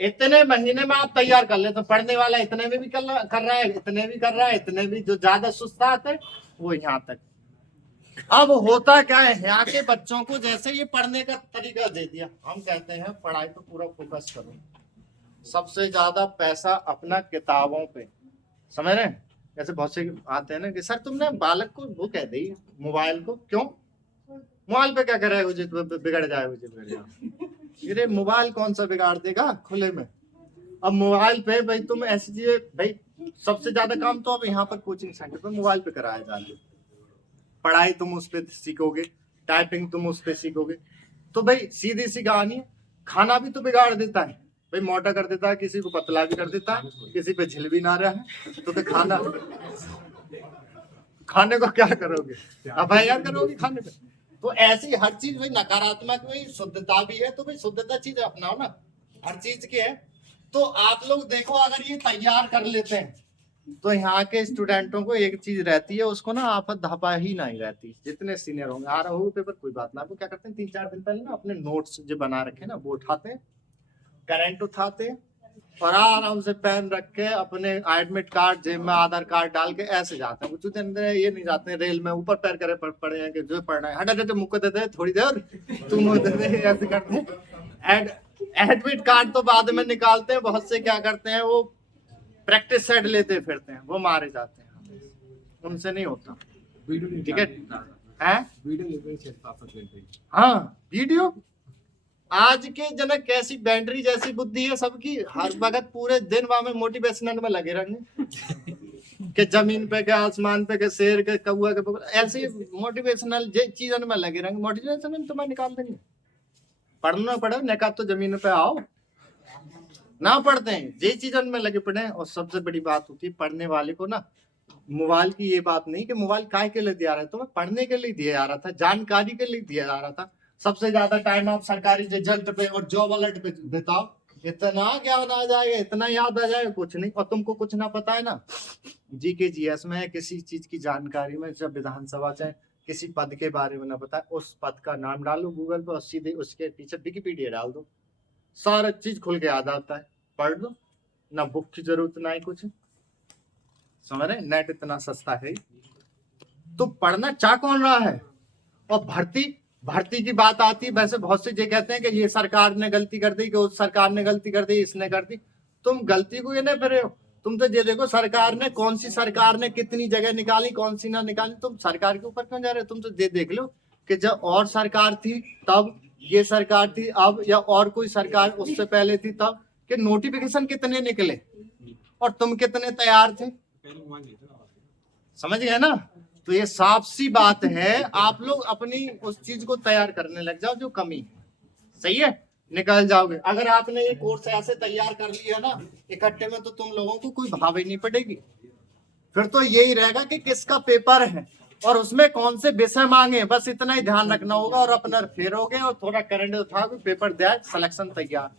इतने महीने में आप तैयार कर ले, तो पढ़ने वाला इतने में भी कर रहा है, इतने भी कर रहा है, इतने भी जो ज्यादा सुस्त आते हैं वो यहाँ तक। अब होता क्या है, यहाँ के बच्चों को जैसे ये पढ़ने का तरीका दे दिया, हम कहते हैं पढ़ाई पे पूरा फोकस करो, सबसे ज्यादा पैसा अपना किताबों पे, समझ रहे हैं? जैसे बहुत से आते हैं ना कि सर तुमने बालक को वो कह दी मोबाइल को, क्यों मोबाइल पे क्या करे, बिगड़ जाए। अरे मोबाइल कौन सा बिगाड़ देगा खुले में। अब मोबाइल पे भाई तुम ऐसी चीजें, भाई सबसे ज्यादा काम तो अब यहाँ पर कोचिंग सेंटर पे मोबाइल पे कराया जा रहा है। पढ़ाई तुम उस पर सीखोगे, टाइपिंग तुम उस पर सीखोगे, तो भाई सीधी सी कहानी है। खाना भी तो बिगाड़ देता है भाई, मोटा कर देता है, किसी को पतला भी कर देता है, किसी पे झिल भी ना रहा है, तो खाने को क्या करोगे, अब यार करोगे खाने पे। तो ऐसी हर चीज भाई नकारात्मक में शुद्धता भी है, तो भाई शुद्धता चीज अपनाओ ना, हर चीज की है। तो आप लोग देखो अगर ये तैयार कर लेते हैं तो यहाँ के स्टूडेंटों को एक चीज रहती है, उसको ना आफत धपा ही नहीं रहती। जितने सीनियर होंगे आ रहा होगा पेपर, कोई बात ना, आपको क्या करते हैं 3-4 दिन पहले ना अपने नोट्स जो बना रखे ना वो उठाते हैं, करंट उठाते हैं और आराम से पेन रख के अपने एडमिट कार्ड जेब में आधार कार्ड डाल के ऐसे जाते हैं। कुछ अंदर ये नहीं जाते हैं रेल में ऊपर पैर करे पड़े हैं कि जो पढ़ना है हटा मुक्को दे दे थोड़ी देर, तुम दे दे, ऐसे करते हैं। एडमिट कार्ड तो बाद में निकालते हैं, बहुत से क्या करते हैं वो प्रैक्टिस सेट लेते फिरते हैं, वो मारे जाते हैं, उनसे नहीं होता। ठीक है, हाँ वीडियो आज के जनक कैसी बैटरी जैसी बुद्धि है सबकी, हर वक्त पूरे दिन वहां में मोटिवेशनल में लगे रहेंगे कि जमीन पे के आसमान पे के शेर के कौआ के, ऐसे मोटिवेशनल चीजों में लगे रहेंगे। मोटिवेशनल तुम्हें निकाल देंगे, पढ़ना पड़े निकाल तो जमीन पे आओ ना, पढ़ते हैं ये चीजों में लगे पड़े। और सबसे बड़ी बात होती है पढ़ने वाले को ना, मोबाइल की ये बात नहीं कि मोबाइल काय के लिए दिया रहा है, तुम्हें पढ़ने के लिए दिया जा रहा था, जानकारी के लिए दिया जा रहा था। सबसे ज्यादा टाइम आप सरकारी रिजल्ट पे और जॉब अलर्ट पे बिताओ, इतना ज्ञान आ जाएगा, इतना याद आ जाएगा, कुछ नहीं। और तुमको कुछ ना पता है ना, जीके जीएस में किसी चीज की जानकारी में, जब विधानसभा चाहे किसी पद के बारे में ना पता है, उस पद का नाम डालो गूगल पे और सीधे उसके पीछे विकिपीडिया डाल दो, सारा चीज खुल के याद आता है, पढ़ लो, ना बुक की जरूरत ना ही कुछ, समझ रहे? नेट इतना सस्ता है, तो पढ़ना चाह कौन रहा है। और भर्ती की बात आती है, वैसे बहुत से ये कहते हैं कि ये सरकार ने गलती कर दी, कि उस सरकार ने गलती कर दी, इसने कर दी। तुम गलती को ये नहीं फिर हो, तुम तो ये देखो सरकार ने, कौन सी सरकार ने कितनी जगह निकाली, कौन सी ना निकाली। तुम सरकार के ऊपर क्यों जा रहे हो? तुम तो ये देख लो कि जब और सरकार थी तब, ये सरकार थी अब, या और कोई सरकार उससे पहले थी तब, कि नोटिफिकेशन कितने निकले और तुम कितने तैयार थे, समझ गए ना? तो ये साफ सी बात है, आप लोग अपनी उस चीज को तैयार करने लग जाओ जो कमी है, सही है, निकल जाओगे। अगर आपने ये कोर्स ऐसे तैयार कर लिया ना इकट्ठे में, तो तुम लोगों को कोई भाव ही नहीं पड़ेगी। फिर तो यही रहेगा कि किसका पेपर है और उसमें कौन से विषय मांगे, बस इतना ही ध्यान रखना होगा। और अपना फेरोगे और थोड़ा करंट उठा के पेपर दिया, सिलेक्शन तैयार,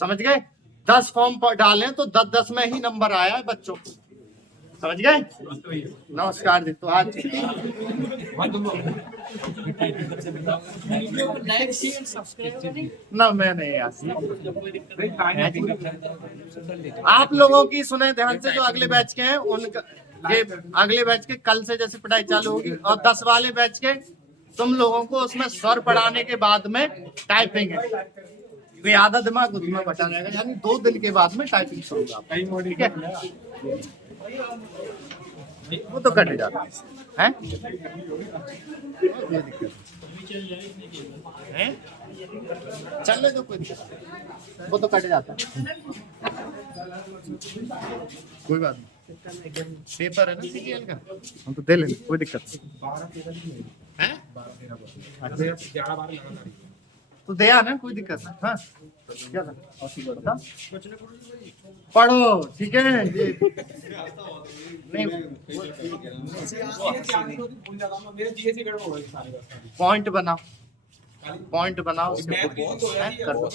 समझ गए? 10 फॉर्म डाले तो 10 में ही नंबर आया है बच्चों को, समझ गए? नमस्कार जी। तो आज ना मैं नहीं आप लोगों की सुने ध्यान से, जो अगले बैच के हैं उनका, ये अगले बैच के कल से जैसे पढ़ाई चालू होगी, और 10 वाले बैच के तुम लोगों को उसमें स्वर पढ़ाने के बाद में टाइपिंग है, वे आधा दिमाग उसमें बचा रहेगा, यानी 2 दिन के बाद में टाइपिंग शुरू होगा, ठीक है? वो तो कट जाता है, चल तो कोई वो तो कट जाता है, कोई बात नहीं। पेपर है ना सीजीएल का, हम तो दे लेंगे, कोई दिक्कत है, तो दे आना, कोई दिक्कत नहीं। हाँ क्या था, पढ़ो, ठीक है? नहीं पॉइंट बनाओ, उसके कर दो।